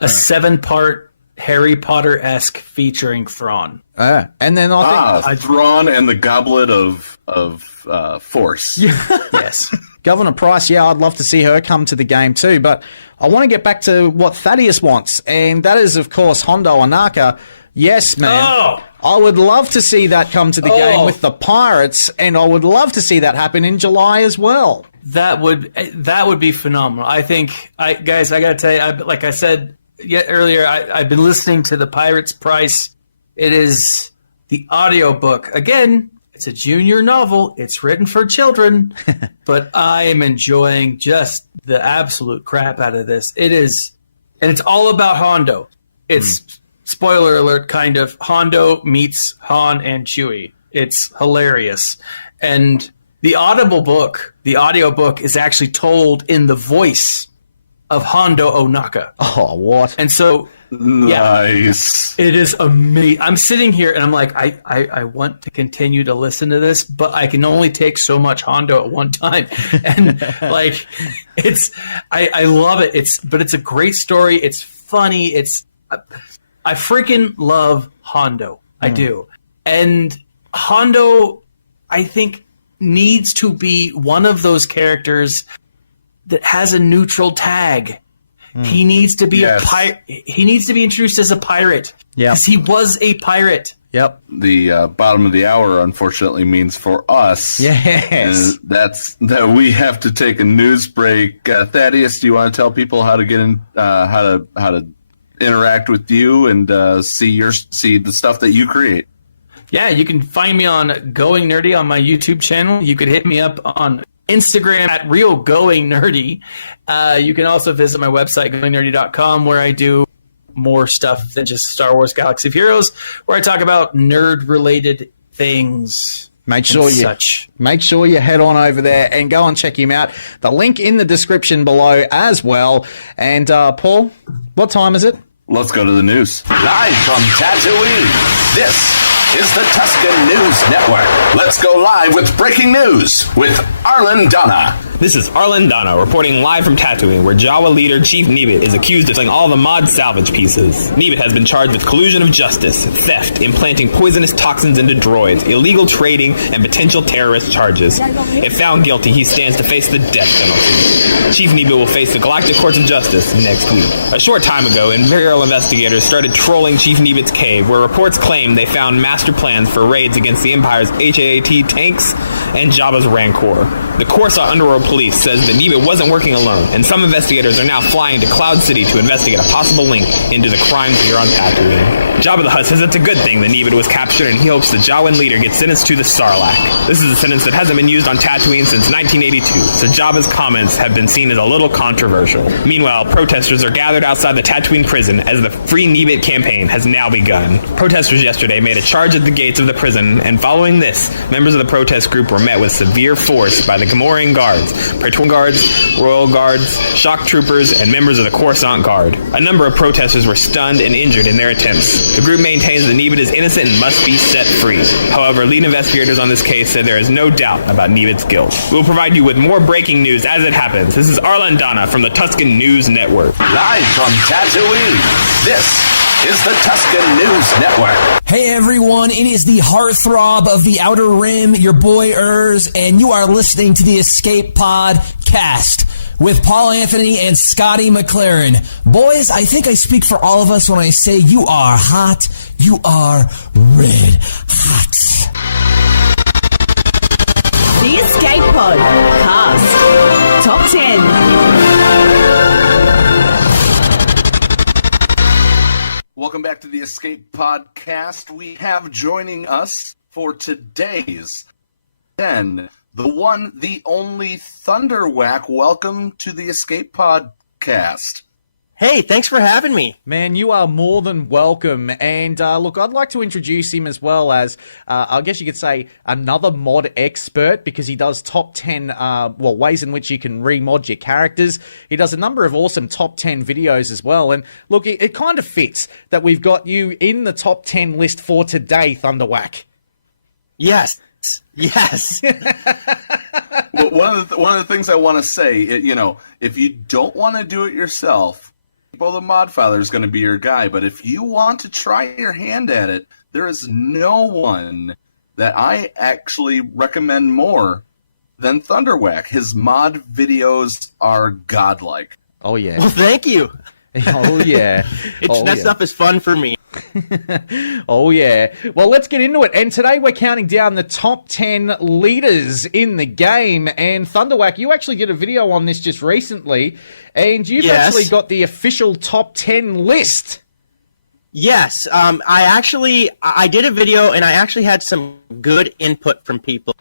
a 7-part Harry Potter-esque featuring Thrawn. And then I think Thrawn and the Goblet of Force. Yes. Governor Price, yeah, I'd love to see her come to the game too, but I want to get back to what Thaddeus wants, and that is, of course, Hondo Ohnaka. Yes, man. Oh! I would love to see that come to the game with the Pirates, and I would love to see that happen in July as well. That would be phenomenal. I think, guys, I got to tell you, like I said earlier, I've been listening to the Pirates Price. It is the audiobook. Again, it's a junior novel. It's written for children, but I am enjoying just the absolute crap out of this. It is, and it's all about Hondo. It's spoiler alert, kind of. Hondo meets Han and Chewie. It's hilarious. And the audiobook is actually told in the voice of Hondo Ohnaka. Oh, what? And so, nice. It is amazing. I'm sitting here and I'm like, I want to continue to listen to this, but I can only take so much Hondo at one time. And like, I love it. But it's a great story. It's funny. I freaking love Hondo. I do. And Hondo, I think, needs to be one of those characters that has a neutral tag. He needs to be a pirate. He needs to be introduced as a pirate. Yeah, because he was a pirate. Yep. The bottom of the hour, unfortunately, means for us. Yes. That we have to take a news break. Thaddeus, do you want to tell people how to get in? How to interact with you and see the stuff that you create? Yeah, you can find me on Going Nerdy on my YouTube channel. You could hit me up on Instagram at Real Going Nerdy. You can also visit my website, goingnerdy.com, where I do more stuff than just Star Wars Galaxy of Heroes, where I talk about nerd-related things. Make sure you head on over there and go and check him out. The link in the description below as well. And Paul, what time is it? Let's go to the news. Live from Tatooine, this is the Tuscan News Network. Let's go live with breaking news with Arlen Donna. This is Arlen Donna reporting live from Tatooine, where Jawa leader Chief Nebit is accused of selling all the mod salvage pieces. Nebit has been charged with collusion of justice, theft, implanting poisonous toxins into droids, illegal trading, and potential terrorist charges. If found guilty, he stands to face the death penalty. Chief Nebit will face the Galactic Courts of Justice next week. A short time ago, Imperial investigators started trolling Chief Nebit's cave, where reports claim they found master plans for raids against the Empire's HAAT tanks and Jabba's Rancor. The Coruscant Underworld Police says that Nebit wasn't working alone, and some investigators are now flying to Cloud City to investigate a possible link into the crimes here on Tatooine. Jabba the Hutt says it's a good thing that Nebit was captured, and he hopes the Jawan leader gets sentenced to the Sarlacc. This is a sentence that hasn't been used on Tatooine since 1982, so Jabba's comments have been seen as a little controversial. Meanwhile, protesters are gathered outside the Tatooine prison as the Free Nebit campaign has now begun. Protesters yesterday made a charge at the gates of the prison, and following this, members of the protest group were met with severe force by the Gamorrean guards, Praetorian Guards, Royal Guards, shock troopers, and members of the Coruscant Guard. A number of protesters were stunned and injured in their attempts. The group maintains that Nebit is innocent and must be set free. However, lead investigators on this case said there is no doubt about Nebit's guilt. We'll provide you with more breaking news as it happens. This is Arlen Donna from the Tuscan News Network. Live from Tatooine, this is the Tuscan News Network. Hey everyone, it is the heartthrob of the Outer Rim, your boy Urs, and you are listening to the Escape Podcast with Paul Anthony and Scotty McLaren. Boys, I think I speak for all of us when I say you are hot, you are red hot. The Escape Pod Cast Top 10. Welcome back to the Escape Podcast. We have joining us for today's 10, the one, the only Thunderwack. Welcome to the Escape Podcast. Hey, thanks for having me. Man, you are more than welcome. And look, I'd like to introduce him as well as, I guess you could say, another mod expert, because he does top 10 ways in which you can remod your characters. He does a number of awesome top 10 videos as well. And look, it kind of fits that we've got you in the top 10 list for today, Thunderwack. Yes. Well, one of the things I want to say, if you don't want to do it yourself, Well, the Modfather is going to be your guy, but if you want to try your hand at it, there is no one that I actually recommend more than Thunderwack. His mod videos are godlike. Oh, yeah. Well, thank you. Oh, yeah. That stuff is fun for me. Oh, yeah. Well, let's get into it. And today we're counting down the top 10 leaders in the game. And Thunderwack, you actually did a video on this just recently, and you've actually got the official top 10 list. Yes. I did a video, and I actually had some good input from people,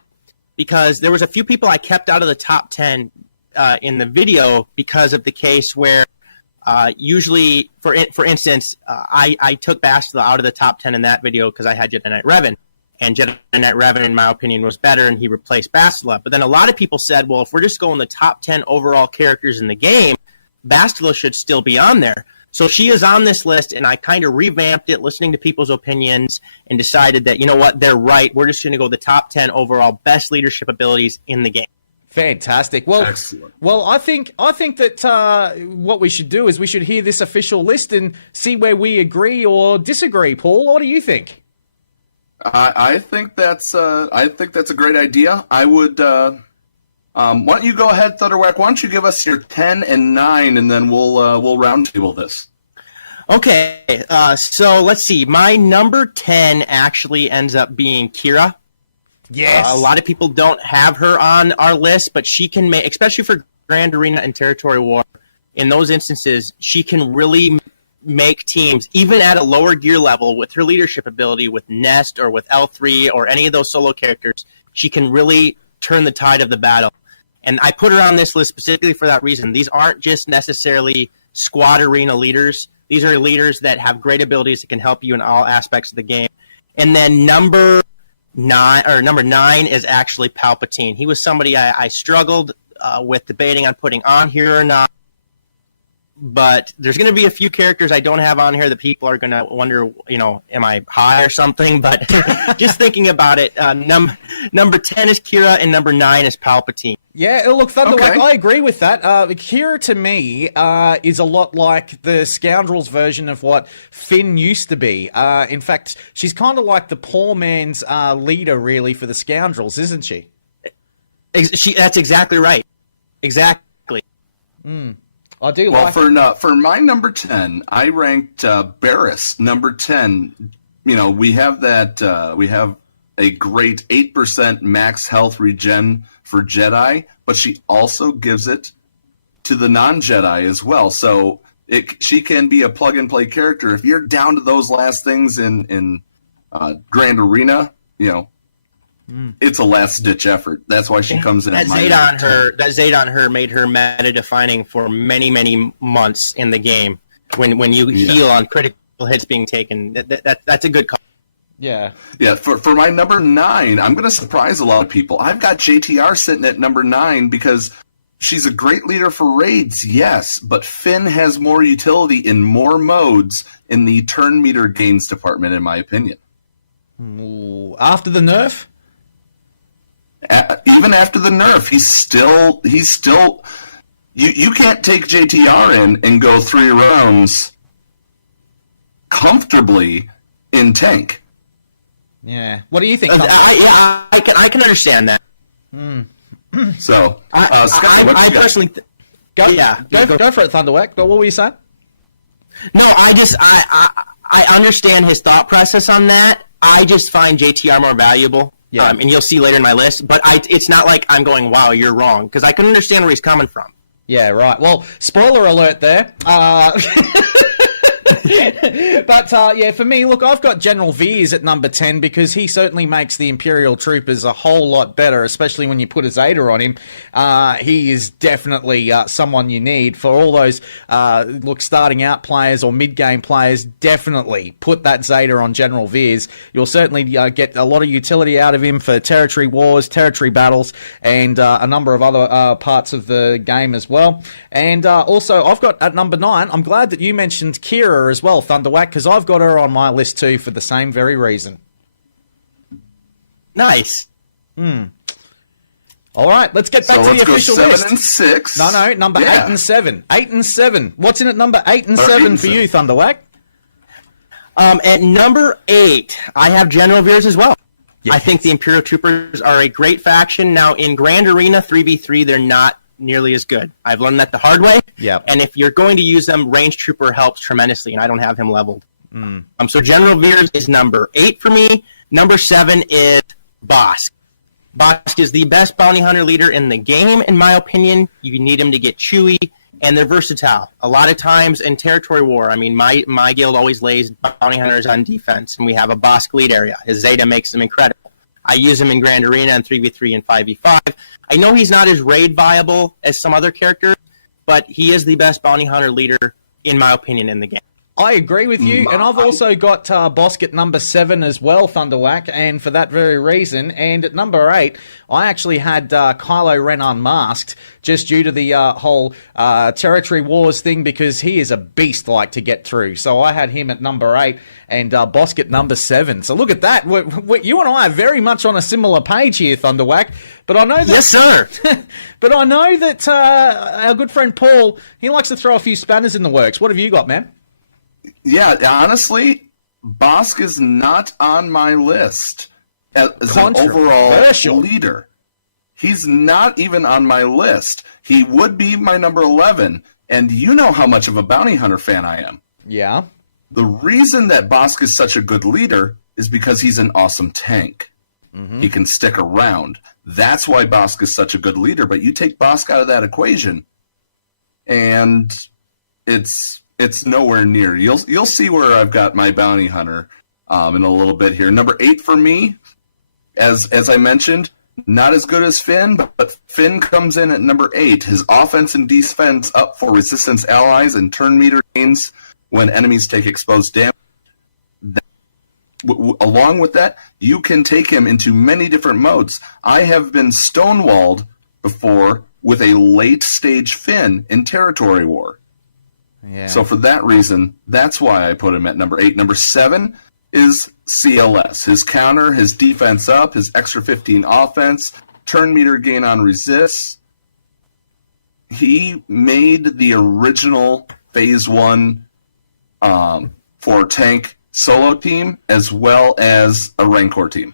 because there was a few people I kept out of the top 10 in the video because of the case where usually, for instance, I took Bastila out of the top 10 in that video because I had Jedi Knight Revan. And Jedi Knight Revan, in my opinion, was better, and he replaced Bastila. But then a lot of people said, well, if we're just going the top 10 overall characters in the game, Bastila should still be on there. So she is on this list, and I kind of revamped it, listening to people's opinions, and decided that, you know what, they're right. We're just going to go the top 10 overall best leadership abilities in the game. Fantastic. Well, Excellent. Well, I think that what we should do is we should hear this official list and see where we agree or disagree. Paul, what do you think? I think that's a great idea. I would. Why don't you go ahead, Thunderwack? Why don't you give us your 10 and 9, and then we'll roundtable this. Okay. So let's see. My number 10 actually ends up being Kira. Yes. A lot of people don't have her on our list, but she can make, especially for Grand Arena and Territory War, in those instances, she can really make teams, even at a lower gear level, with her leadership ability, with Nest or with L3 or any of those solo characters. She can really turn the tide of the battle. And I put her on this list specifically for that reason. These aren't just necessarily squad arena leaders. These are leaders that have great abilities that can help you in all aspects of the game. And then number 9 is actually Palpatine. He was somebody I struggled with debating on putting on here or not. But there's going to be a few characters I don't have on here that people are going to wonder, am I high or something? But just thinking about it, number 10 is Kira and number 9 is Palpatine. Yeah, look, Thunderwack, I agree with that. Kira, to me, is a lot like the Scoundrels version of what Finn used to be. In fact, she's kind of like the poor man's leader, really, for the Scoundrels, isn't she? That's exactly right. Exactly. I do well, like for my number 10, I ranked Barriss number 10. We have that. We have a great 8% max health regen for Jedi, but she also gives it to the non-Jedi as well. So she can be a plug-and-play character. If you're down to those last things in Grand Arena, it's a last-ditch effort. That's why she comes in. That Zayd on her made her meta-defining for many, many months in the game. When you heal on critical hits being taken, that's a good call. Yeah. Yeah, for my number 9, I'm going to surprise a lot of people. I've got JTR sitting at number 9 because she's a great leader for raids, yes, but Finn has more utility in more modes in the turn meter gains department, in my opinion. Ooh, after the nerf? Even after the nerf, he's still. You can't take JTR in and go 3 rounds comfortably in tank. Yeah. What do you think? I can understand that. So, Scott, I personally go for it, Thunderwack. What were you saying? No, I understand his thought process on that. I just find JTR more valuable. Yeah. And you'll see later in my list. But it's not like I'm going, wow, you're wrong. Because I can understand where he's coming from. Yeah, right. Well, spoiler alert there. But, yeah, for me, look, I've got General Veers at number 10 because he certainly makes the Imperial Troopers a whole lot better, especially when you put a Zeta on him. He is definitely someone you need for all those, starting out players or mid-game players. Definitely put that Zeta on General Veers. You'll certainly get a lot of utility out of him for territory wars, territory battles, and a number of other parts of the game as well. And also, I've got at number 9, I'm glad that you mentioned Kira as well, Thunderwack, because I've got her on my list too for the same very reason. Nice. All right, let's get back So to the let's go official 7 list. and 6. No, number 8 and 7. 8 and 7. What's in at number 8 and 7 for you, Thunderwack? At number 8, I have General Veers as well. Yes. I think the Imperial Troopers are a great faction. Now, in Grand Arena 3v3, they're not nearly as good. I've learned that the hard way. Yeah. And if you're going to use them, Range Trooper helps tremendously, and I don't have him leveled. So General Veers is number 8 for me. Number 7 is Bosk. Bosk is the best bounty hunter leader in the game, in my opinion. You need him to get chewy, and they're versatile. A lot of times in territory war, I mean, my guild always lays bounty hunters on defense, and we have a Bosk lead area. His Zeta makes him incredible. I use him in Grand Arena and 3v3 and 5v5. I know he's not as raid viable as some other characters, but he is the best bounty hunter leader, in my opinion, in the game. I agree with you, and I've also got Bosk at number 7 as well, Thunderwack, and for that very reason. And at number 8, I actually had Kylo Ren unmasked, just due to the whole territory wars thing, because he is a beast-like to get through. So I had him at number 8, and Bosk at number 7. So look at that. You and I are very much on a similar page here, Thunderwack. But I know that, yes, sir. But I know that our good friend Paul, he likes to throw a few spanners in the works. What have you got, man? Yeah, honestly, Bosk is not on my list as an overall leader. He's not even on my list. He would be my number 11, and you know how much of a bounty hunter fan I am. Yeah. The reason that Bosk is such a good leader is because he's an awesome tank. He can stick around. That's why Bosk is such a good leader, but you take Bosk out of that equation, and it's nowhere near. You'll see where I've got my bounty hunter in a little bit here. Number 8 for me, as I mentioned, not as good as Finn, but Finn comes in at number 8. His offense and defense up for resistance allies and turn meter gains when enemies take exposed damage. Along with that, you can take him into many different modes. I have been stonewalled before with a late stage Finn in territory war. Yeah. So for that reason, that's why I put him at number 8. Number 7 is CLS. His counter, his defense up, his extra 15 offense, turn meter gain on resists. He made the original Phase 1 for tank solo team as well as a Rancor team.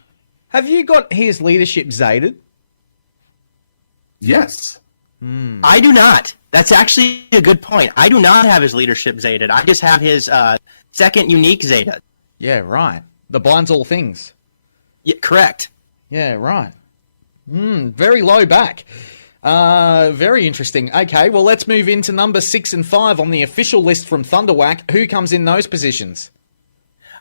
Have you got his leadership zated? Yes. I do not. That's actually a good point. I do not have his leadership zated. I just have his second unique zeta. Yeah, right. The blinds all things. Yeah, correct. Yeah, right. Very low back. Very interesting. Okay, well, let's move into number 6 and 5 on the official list from Thunderwack. Who comes in those positions?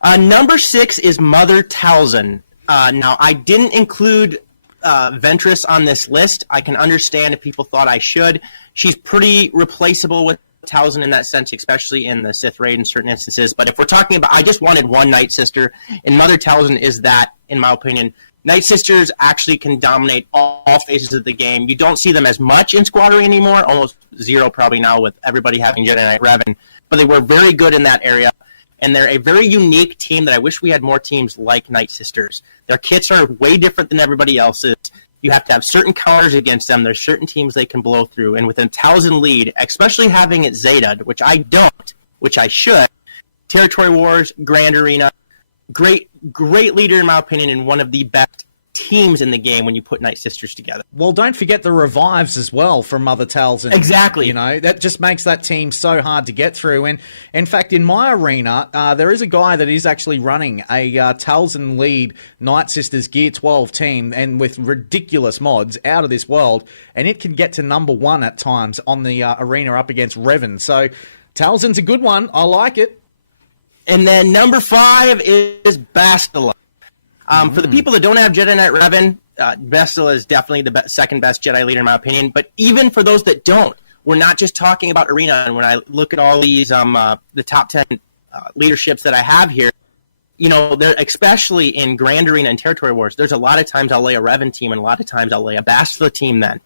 Number 6 is Mother Talzin. Now, I didn't include Ventress on this list. I can understand if people thought I should. She's pretty replaceable with Talzin in that sense, especially in the Sith Raid in certain instances. But if we're talking about, I just wanted one Night Sister, and Mother Talzin is that, in my opinion. Night Sisters actually can dominate all phases of the game. You don't see them as much in Squadron anymore, almost zero probably now with everybody having Jedi Knight Revan. But they were very good in that area, and they're a very unique team that I wish we had more teams like Night Sisters. Their kits are way different than everybody else's. You have to have certain counters against them. There's certain teams they can blow through. And with a 1,000 lead, especially having it Zeta, which I don't, which I should, Territory Wars, Grand Arena, great leader in my opinion, and one of the best teams in the game when you put Night Sisters together. Well, don't forget the revives as well from Mother Talzin. Exactly. You know, that just makes that team so hard to get through. And in fact, in my arena, there is a guy that is actually running a Talzin lead Night Sisters Gear 12 team, and with ridiculous mods out of this world, and it can get to number 1 at times on the arena up against Revan. So Talzin's a good one. I like it. And then number 5 is Bastila. For the people that don't have Jedi Knight Revan, Bastila is definitely the second best Jedi leader in my opinion. But even for those that don't, we're not just talking about Arena. And when I look at all these, the top 10 leaderships that I have here, you know, they're especially in Grand Arena and Territory Wars, there's a lot of times I'll lay a Revan team, and a lot of times I'll lay a Bastila team then.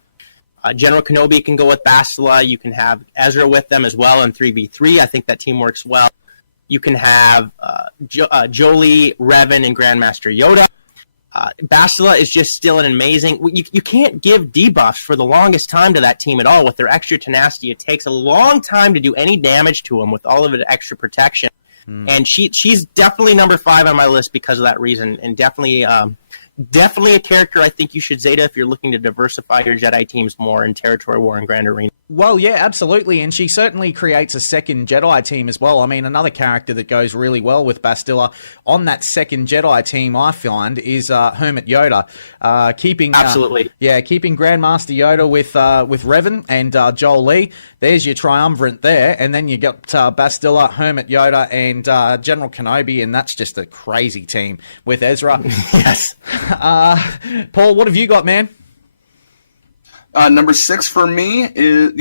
General Kenobi can go with Bastila. You can have Ezra with them as well in 3v3. I think that team works well. You can have Jolie, Revan, and Grandmaster Yoda. Bastila is just still an amazing. You can't give debuffs for the longest time to that team at all. With their extra tenacity, it takes a long time to do any damage to them with all of the extra protection. And she's definitely number 5 on my list because of that reason, and definitely a character I think you should Zeta if you're looking to diversify your Jedi teams more in Territory War and Grand Arena. Well, yeah, absolutely, and she certainly creates a second Jedi team as well. I mean, another character that goes really well with Bastila on that second Jedi team, I find, is Hermit Yoda. Keeping keeping Grandmaster Yoda with Revan and Joel Lee. There's your triumvirate there, and then you got Bastila, Hermit Yoda, and General Kenobi, and that's just a crazy team with Ezra. Yes. Paul, what have you got, man? Number 6 for me is,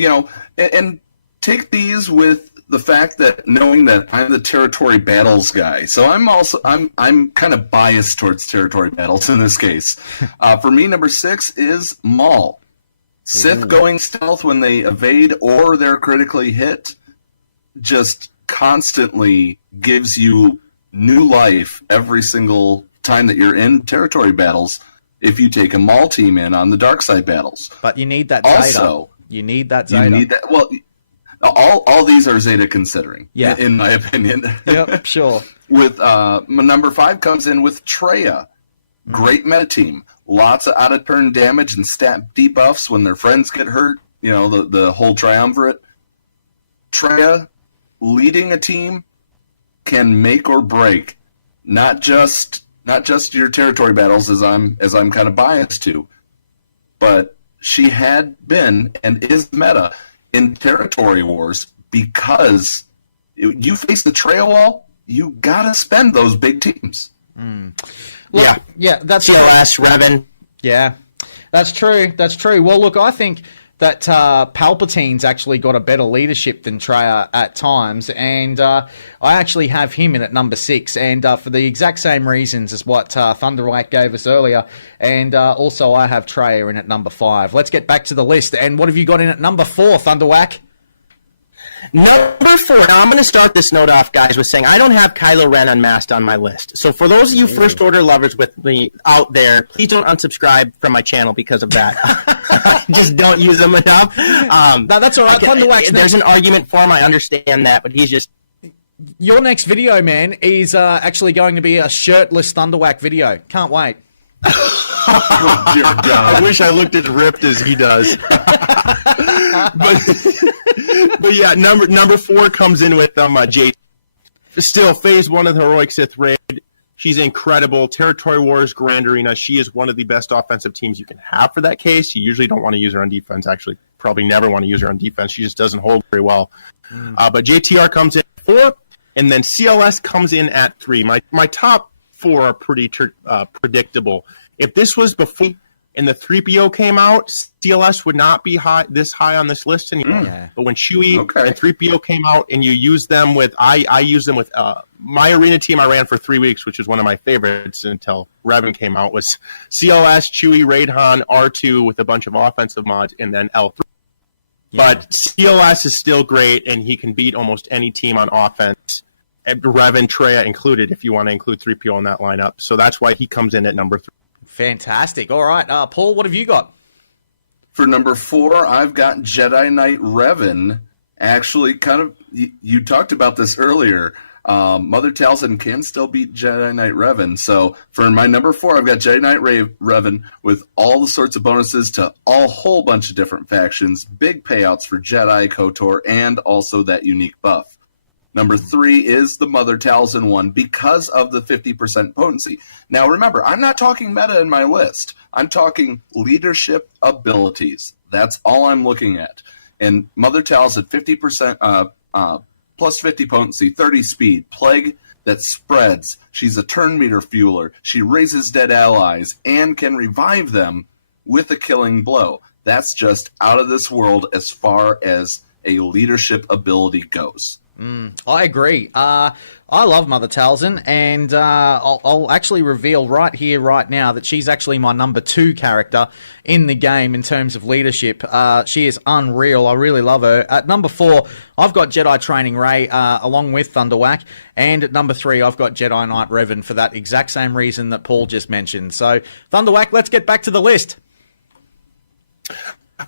and take these with the fact that knowing that I'm the territory battles guy. So I'm kind of biased towards territory battles in this case. For me, number 6 is Maul. Sith going stealth when they evade or they're critically hit just constantly gives you new life every single time that you're in territory battles. If you take a Maul team in on the dark side battles. But you need that Zeta. Also, you need that Zeta. You need that. Well, all these are Zeta considering, in my opinion. Yep, sure. With number 5 comes in with Traya. Great meta team. Lots of out-of-turn damage and stat debuffs when their friends get hurt. The whole triumvirate. Traya leading a team can make or break, not just your territory battles, as I'm kind of biased to, but she had been and is meta in territory wars because you face the trail wall, you gotta spend those big teams. Look, yeah, that's CLS, Revan. Yeah, that's true. That's true. Well, look, I think that Palpatine's actually got a better leadership than Traya at times, and I actually have him in at number 6, and for the exact same reasons as what Thunderwack gave us earlier, and also I have Traya in at number 5. Let's get back to the list, and what have you got in at number 4, Thunderwack? Number 4, now I'm going to start this note off, guys, with saying I don't have Kylo Ren unmasked on my list. So for those of you First Order lovers with me out there, please don't unsubscribe from my channel because of that. Just don't use them enough. No, that's all right. Thunderwack. There's an argument for him. I understand that, but he's just... Your next video, man, is actually going to be a shirtless Thunderwack video. Can't wait. Oh, dear God. I wish I looked as ripped as he does. but yeah, number 4 comes in with JT. Still, phase 1 of the Heroic Sith Raid. She's incredible. Territory Wars, Grand Arena. She is one of the best offensive teams you can have for that case. You usually don't want to use her on defense. Actually, probably never want to use her on defense. She just doesn't hold very well. But JTR comes in at 4, and then CLS comes in at 3. My top 4 are pretty predictable. If this was before and the 3PO came out, CLS would not be this high on this list anymore. Yeah. But when Chewie and 3PO came out and you use them with, I used them with my arena team I ran for 3 weeks, which is one of my favorites until Revan came out, was CLS, Chewie, Raid Han, R2 with a bunch of offensive mods, and then L3. Yeah. But CLS is still great, and he can beat almost any team on offense, Revan, Traya included, if you want to include 3PO in that lineup. So that's why he comes in at number 3. Fantastic. All right, Paul, what have you got? For number 4, I've got Jedi Knight Revan. Actually, kind of, you talked about this earlier. Mother Talzin can still beat Jedi Knight Revan. So for my number 4, I've got Jedi Knight Revan with all the sorts of bonuses to a whole bunch of different factions, big payouts for Jedi, KOTOR, and also that unique buff. Number 3 is the Mother Talzin one because of the 50% potency. Now, remember, I'm not talking meta in my list. I'm talking leadership abilities. That's all I'm looking at. And Mother Talzin, 50%, plus 50 potency, 30 speed, plague that spreads. She's a turn meter fueler. She raises dead allies and can revive them with a killing blow. That's just out of this world as far as a leadership ability goes. I agree. I love Mother Talzin, and I'll actually reveal right here, right now, that she's actually my number 2 character in the game in terms of leadership. She is unreal. I really love her. At number 4, I've got Jedi Training Rey along with Thunderwack, and at number 3, I've got Jedi Knight Revan for that exact same reason that Paul just mentioned. So, Thunderwack, let's get back to the list.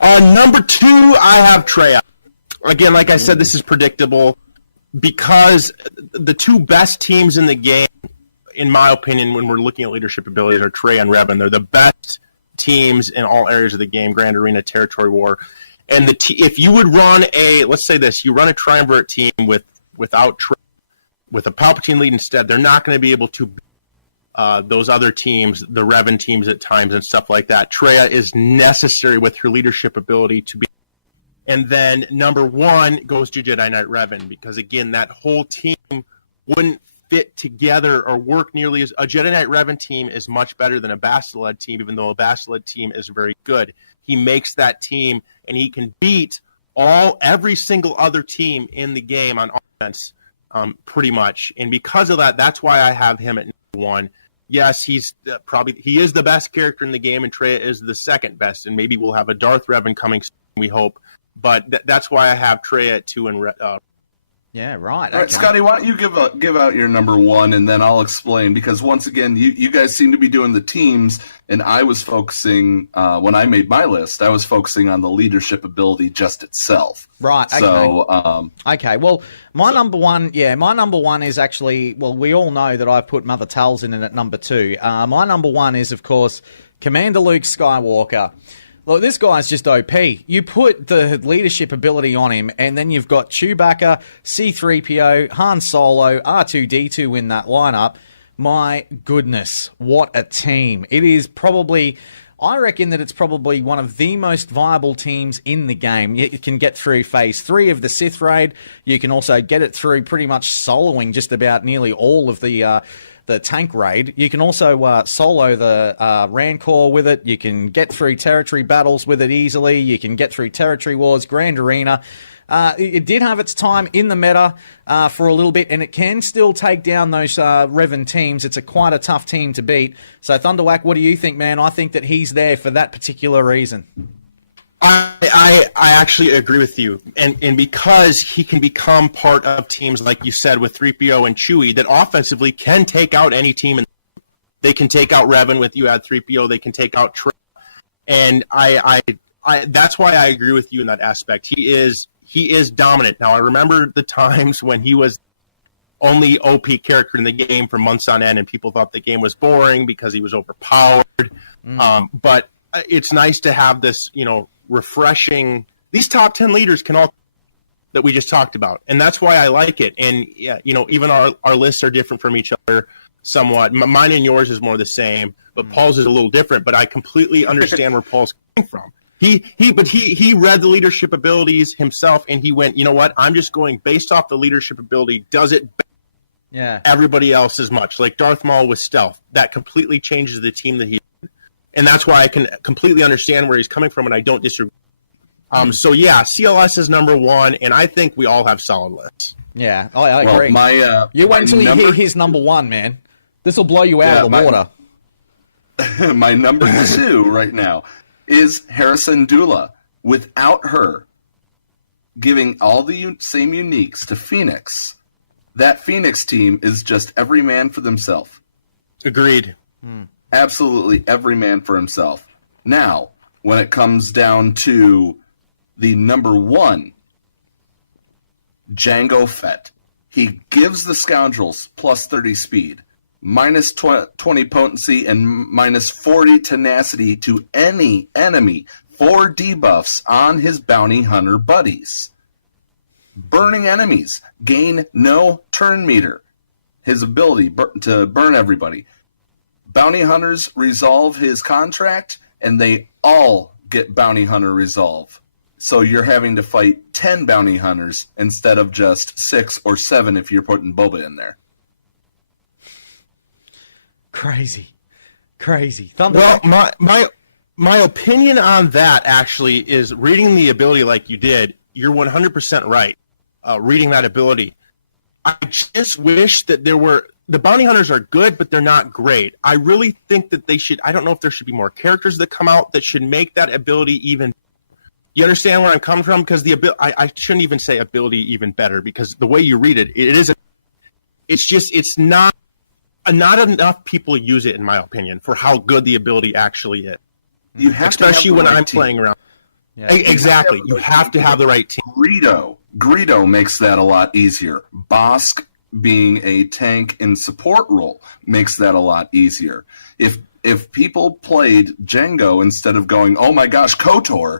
Number 2, I have Traya. Again, like I said, this is predictable. Because the 2 best teams in the game, in my opinion, when we're looking at leadership abilities, are Trey and Revan. They're the best teams in all areas of the game: Grand Arena, Territory War. And if you would run let's say this, you run a triumvirate team without Trey, with a Palpatine lead instead, they're not going to be able to beat those other teams, the Revan teams at times and stuff like that. Traya is necessary with her leadership ability to be. And then number 1 goes to Jedi Knight Revan, because, again, that whole team wouldn't fit together or work nearly as... A Jedi Knight Revan team is much better than a Bastila team, even though a Bastila team is very good. He makes that team, and he can beat every single other team in the game on offense, pretty much. And because of that, that's why I have him at number 1. Yes, he is the best character in the game, and Traya is the second best. And maybe we'll have a Darth Revan coming soon, we hope. But that's why I have Traya at 2 and yeah, right. All right, Scotty, why don't you give out your number 1, and then I'll explain, because once again, you guys seem to be doing the teams, and I was focusing, when I made my list, I was focusing on the leadership ability just itself. Right, okay. So, okay, well, my number 1 is actually, well, we all know that I've put Mother Talzin in at number 2. My number 1 is, of course, Commander Luke Skywalker. Look, this guy's just OP. You put the leadership ability on him, and then you've got Chewbacca, C-3PO, Han Solo, R2-D2 in that lineup. My goodness, what a team. It is probably... I reckon that it's probably one of the most viable teams in the game. You can get through Phase 3 of the Sith Raid. You can also get it through pretty much soloing just about nearly all of the tank raid. You can also solo the Rancor with it. You can get through territory battles with it easily. You can get through territory wars, Grand Arena. It did have its time in the meta for a little bit, and it can still take down those Revan teams. It's quite a tough team to beat. So, Thunderwack, what do you think, man? I think that he's there for that particular reason. I actually agree with you. And because he can become part of teams, like you said, with 3PO and Chewie, that offensively can take out any team. They can take out Revan with you add 3PO. They can take out Trey. And I that's why I agree with you in that aspect. He is dominant. Now, I remember the times when he was only OP character in the game for months on end, and people thought the game was boring because he was overpowered. But it's nice to have this, refreshing. These top 10 leaders can all that we just talked about, and that's why I like it. And even our lists are different from each other somewhat. Mine and yours is more the same, but Paul's is a little different. But I completely understand where Paul's coming from. He read the leadership abilities himself, and he went, you know what? I'm just going based off the leadership ability. Does it better? Yeah. Everybody else as much, like Darth Maul with stealth. That completely changes the team that he. And that's why I can completely understand where he's coming from, and I don't disagree. So, yeah, CLS is number 1, and I think we all have solid lists. Yeah, I agree. You wait until you hear his number 1, man. This will blow you out of the water. My number 2 right now is Harrison Dula. Without her giving all the same uniques to Phoenix, that Phoenix team is just every man for themselves. Agreed. Absolutely every man for himself. Now, when it comes down to the number 1, Jango Fett. He gives the Scoundrels plus 30 speed, minus 20 potency, and minus 40 tenacity to any enemy. 4 debuffs on his bounty hunter buddies. Burning enemies gain no turn meter. His ability to burn everybody. Bounty hunters resolve his contract, and they all get bounty hunter resolve. So you're having to fight 10 bounty hunters instead of just 6 or 7 if you're putting Boba in there. Crazy. Well, my opinion on that actually is reading the ability like you did. You're 100% right. Reading that ability, I just wish that the bounty hunters are good, but they're not great. I really think that I don't know if there should be more characters that come out that should make that ability even. You understand where I'm coming from? Because I shouldn't even say ability even better, because the way you read it, it's not enough people use it, in my opinion, for how good the ability actually is. You have especially when I'm playing around. Yeah. Exactly. You have to have the right team. Greedo makes that a lot easier. Bosk, being a tank in support role, makes that a lot easier. If people played Django instead of going, oh my gosh, KOTOR,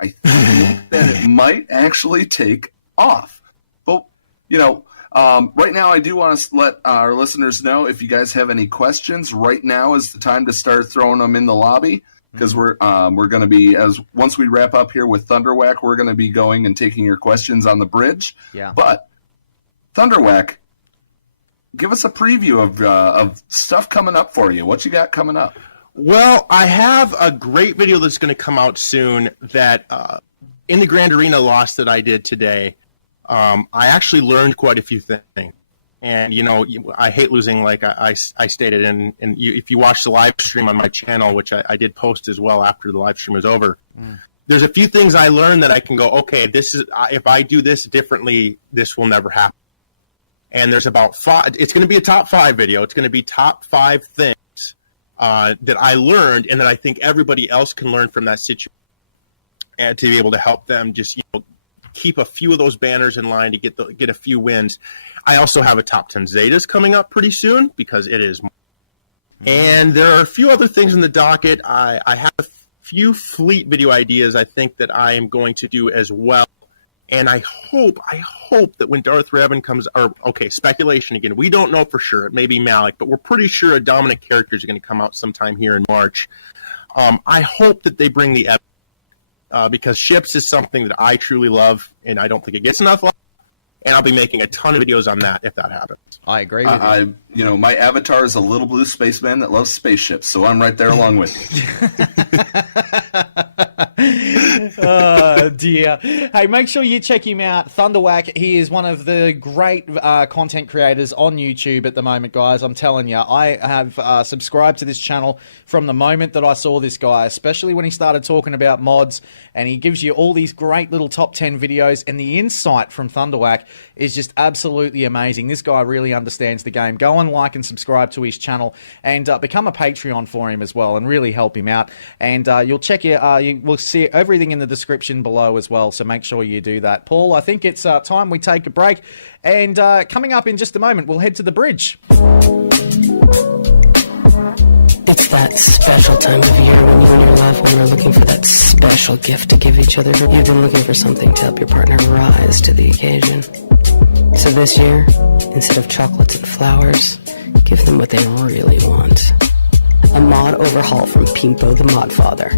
I think that it might actually take off. But, right now I do want to let our listeners know, if you guys have any questions, right now is the time to start throwing them in the lobby. Because we're going to be, once we wrap up here with Thunderwack, we're going to be going and taking your questions on the bridge. Yeah. But Thunderwack, give us a preview of stuff coming up for you. What you got coming up? Well, I have a great video that's going to come out soon that in the Grand Arena loss that I did today, I actually learned quite a few things. And, I hate losing, like I stated. And if you watch the live stream on my channel, which I did post as well after the live stream was over, there's a few things I learned that I can go, okay, if I do this differently, this will never happen. And there's about 5. It's going to be a top 5 video. It's going to be top 5 things that I learned, and that I think everybody else can learn from that situation, and to be able to help them just keep a few of those banners in line to get a few wins. I also have a top 10 Zetas coming up pretty soon, because it is. And there are a few other things in the docket. I have a few fleet video ideas I think that I am going to do as well. And I hope that when Darth Revan comes, speculation again, we don't know for sure. It may be Malik, but we're pretty sure a dominant character is going to come out sometime here in March. I hope that they bring the because ships is something that I truly love, and I don't think it gets enough love. And I'll be making a ton of videos on that if that happens. I agree with you. My avatar is a little blue spaceman that loves spaceships, so I'm right there along with you. Oh, dear. Hey, make sure you check him out. Thunderwack, he is one of the great content creators on YouTube at the moment, guys. I'm telling you, I have subscribed to this channel from the moment that I saw this guy, especially when he started talking about mods, and he gives you all these great little top 10 videos, and the insight from Thunderwack is just absolutely amazing. This guy really understands the game. Go and like and subscribe to his channel, and become a Patreon for him as well, and really help him out. And you'll check you will see everything in the description below as well, so make sure you do that. Paul, I think it's time we take a break, and coming up in just a moment, we'll head to the bridge. It's that special time of year when you and your loved one are looking for that special gift to give each other. You've been looking for something to help your partner rise to the occasion. So this year, instead of chocolates and flowers, give them what they really want. A mod overhaul from Pimpo the Mod Father.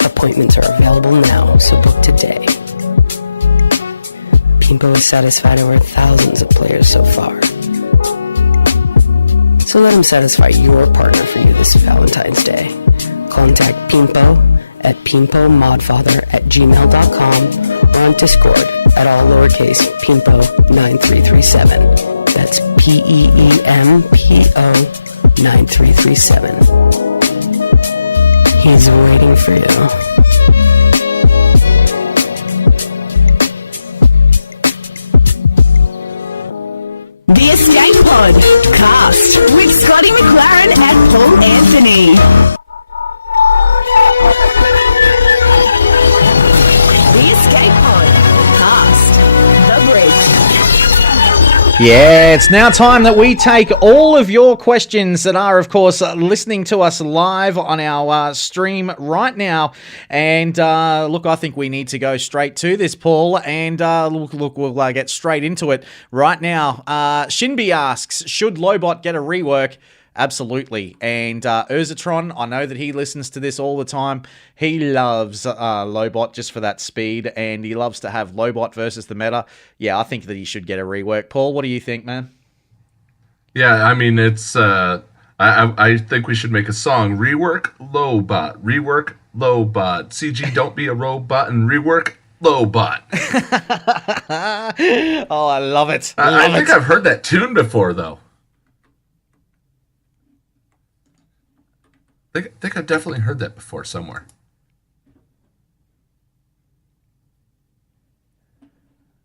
Appointments are available now, so book today. Pimpo has satisfied over thousands of players so far. So let him satisfy your partner for you this Valentine's Day. Contact Pimpo at pimpomodfather@gmail.com or on Discord at all lowercase Pimpo9337. That's PEEMPO 9337. He's waiting for you. The Escape Pod cast with Scotty McLaren and Paul Anthony. The Escape Pod cast. The Bridge. Yeah, it's now time that we take all of your questions that are, of course, listening to us live on our stream right now. And look, I think we need to go straight to this, Paul. And look, we'll get straight into it right now. Shinbi asks, should Lobot get a rework? Absolutely. And Urzatron, I know that he listens to this all the time. He loves Lobot just for that speed, and he loves to have Lobot versus the meta. Yeah, I think that he should get a rework. Paul, what do you think, man? Yeah, I mean, it's I think we should make a song. Rework Lobot. Rework Lobot. CG, don't be a robot, and rework Lobot. Oh, I love it. I think I've heard that tune before, though. I think I've definitely heard that before somewhere.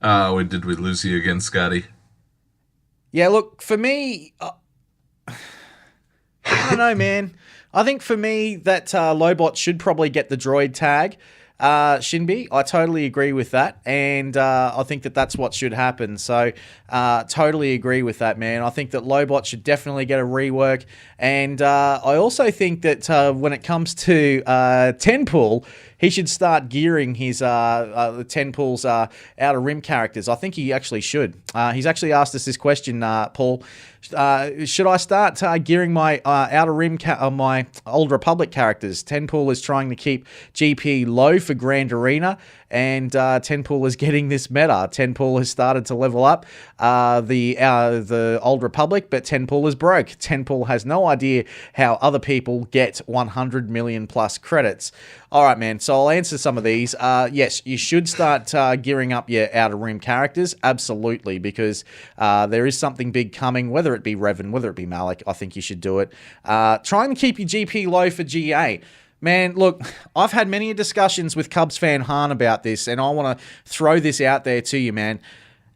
Did we lose you again, Scotty? Yeah, look, for me, I don't know, man. I think for me that Lobot should probably get the droid tag. Shinbi, I totally agree with that, and I think that that's what should happen. So, totally agree with that, man. I think that Lobot should definitely get a rework, and I also think that when it comes to Tenpool, he should start gearing his Tenpool's Outer Rim characters. I think he actually should. He's actually asked us this question, Paul. Should I start gearing my Outer Rim, my Old Republic characters? Tenpool is trying to keep GP low for Grand Arena, and Tenpool is getting this meta. Tenpool has started to level up the Old Republic, but Tenpool is broke. Tenpool has no idea how other people get 100 million plus credits. All right, man. So I'll answer some of these. Yes, you should start gearing up your Outer Rim characters. Absolutely, because there is something big coming, whether it be Revan, whether it be Malik. I think you should do it. Try and keep your GP low for GA. Man, look, I've had many discussions with Cubs fan Han about this, and I want to throw this out there to you, man.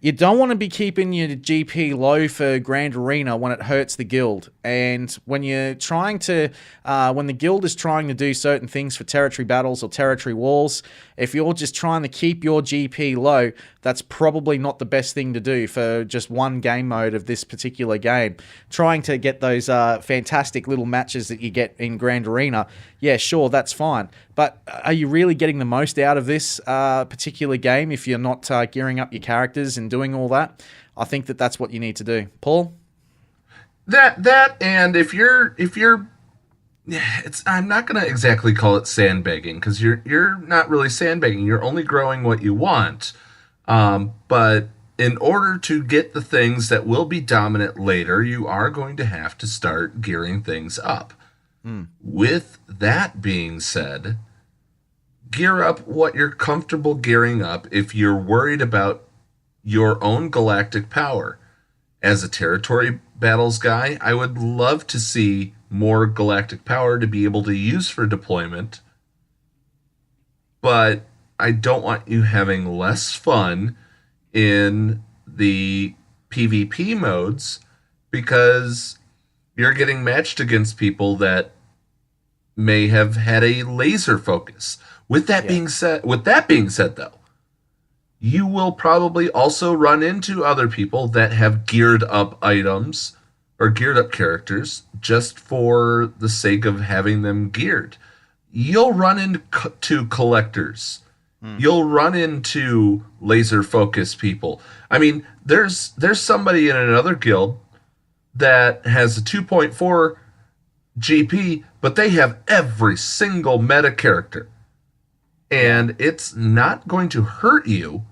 You don't want to be keeping your GP low for Grand Arena when it hurts the guild. And when you're trying to, when the guild is trying to do certain things for territory battles or territory wars, if you're just trying to keep your GP low, that's probably not the best thing to do for just one game mode of this particular game. Trying to get those fantastic little matches that you get in Grand Arena, yeah, sure, that's fine. But are you really getting the most out of this particular game if you're not gearing up your characters and doing all that? I think that that's what you need to do. Paul? That and if you're I'm not going to exactly call it sandbagging, because you're not really sandbagging. You're only growing what you want. But in order to get the things that will be dominant later, you are going to have to start gearing things up. With that being said, gear up what you're comfortable gearing up if you're worried about your own galactic power. As a territory battles guy, I would love to see more galactic power to be able to use for deployment, but I don't want you having less fun in the PvP modes because you're getting matched against people that may have had a laser focus. With that being said, though, you will probably also run into other people that have geared up items or geared up characters just for the sake of having them geared. You'll run into collectors. You'll run into laser focus people. I mean, there's somebody in another guild that has a 2.4 GP, but they have every single meta character. And it's not going to hurt you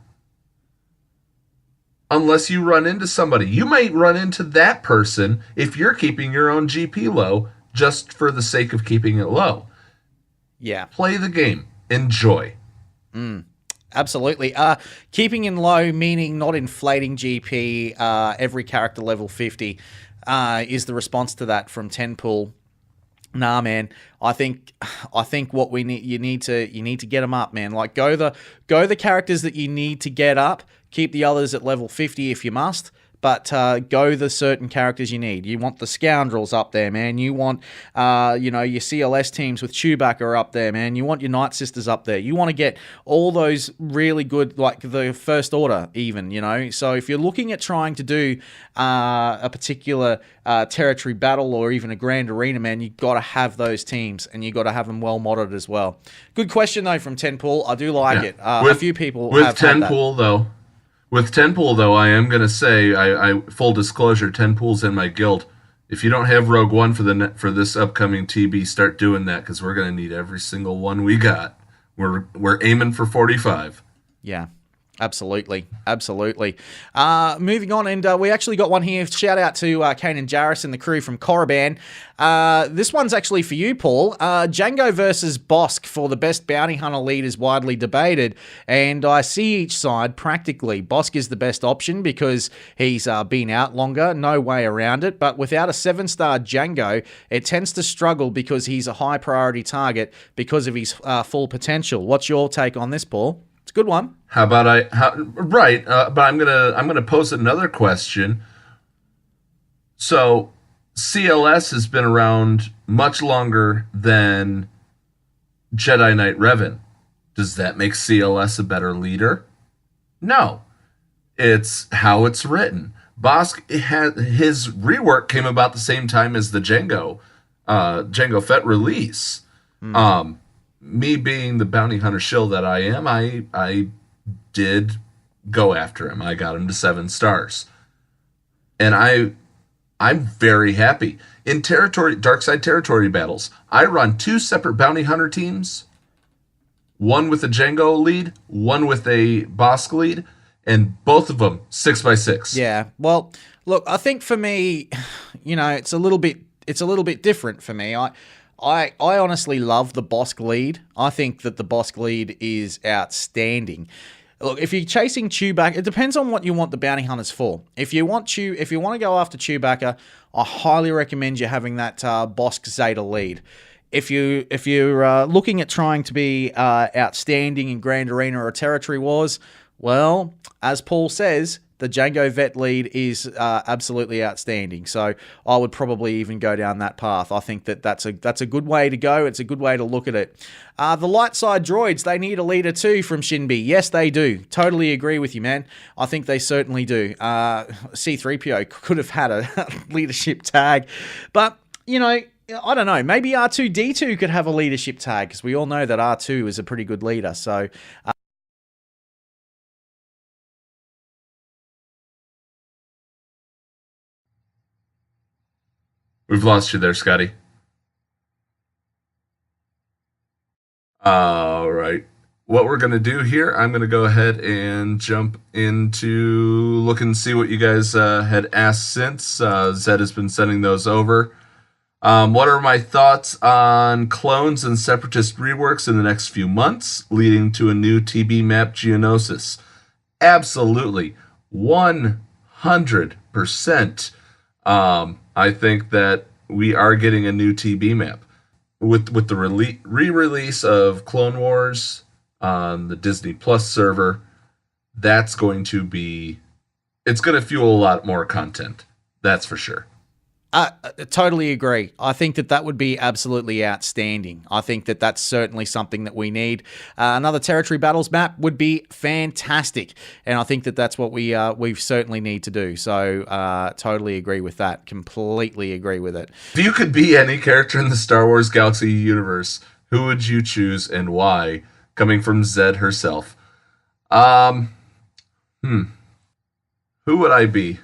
unless you run into somebody. You might run into that person if you're keeping your own GP low just for the sake of keeping it low. Yeah. Play the game. Enjoy. Absolutely. Keeping in low, meaning not inflating GP every character level 50 is the response to that from Tenpool. Nah, man. I think what we need, you need to get them up, man. Like go the characters that you need to get up. Keep the others at level 50 if you must, but go the certain characters you need. You want the Scoundrels up there, man. You want your CLS teams with Chewbacca up there, man. You want your Night Sisters up there. You want to get all those really good, like the First Order even, So if you're looking at trying to do a particular territory battle or even a grand arena, man, you got to have those teams and you got to have them well modded as well. Good question though from Tenpool. I do like it. A few people have had that. With Tenpool, though, I am going to say, I full disclosure, Tenpool's in my guild. If you don't have Rogue One for this upcoming TB, start doing that, because we're going to need every single one we got. We're aiming for 45. Yeah. Absolutely. Moving on, and we actually got one here. Shout out to Kane and Jarris and the crew from Korriban. This one's actually for you, Paul. Django versus Bosk for the best bounty hunter lead is widely debated, and I see each side practically. Bosk is the best option because he's been out longer, no way around it, but without a 7-star Django, it tends to struggle because he's a high priority target because of his full potential. What's your take on this, Paul? It's a good one. How about but I'm gonna pose another question. So CLS has been around much longer than Jedi Knight Revan. Does that make CLS a better leader? No. It's how it's written. Bosk his rework came about the same time as the Jango Fett release. Me being the bounty hunter shill that I am, I did go after him. I got him to 7 stars. And I'm very happy. In dark side territory battles, I run 2 separate bounty hunter teams. One with a Django lead, one with a Bosk lead, and both of them 6x6. Yeah. Well, look, I think for me, it's a little bit different for me. I honestly love the Bosk lead. I think that the Bosk lead is outstanding. Look, if you're chasing Chewbacca, it depends on what you want the bounty hunters for. If you want to go after Chewbacca, I highly recommend you having that Bosk Zeta lead. If you're looking at trying to be outstanding in Grand Arena or Territory Wars, well, as Paul says, the Jango Vet lead is absolutely outstanding. So I would probably even go down that path. I think that's a good way to go. It's a good way to look at it. The light side droids, they need a leader too from Shinbi. Yes, they do. Totally agree with you, man. I think they certainly do. C-3PO could have had a leadership tag. But, I don't know. Maybe R2-D2 could have a leadership tag because we all know that R2 is a pretty good leader. So... We've lost you there, Scotty. All right. What we're going to do here, I'm going to go ahead and jump into look and see what you guys had asked since. Zed has been sending those over. What are my thoughts on clones and separatist reworks in the next few months, leading to a new TB map Geonosis? Absolutely. 100%. I think that we are getting a new TB map with the re-release of Clone Wars on the Disney Plus server. It's going to fuel a lot more content. That's for sure. I totally agree. I think that would be absolutely outstanding. I think that that's certainly something that we need. Another Territory Battles map would be fantastic, and I think that that's what we certainly need to do. So totally agree with that. Completely agree with it. If you could be any character in the Star Wars Galaxy universe, who would you choose and why? Coming from Zed herself. Who would I be?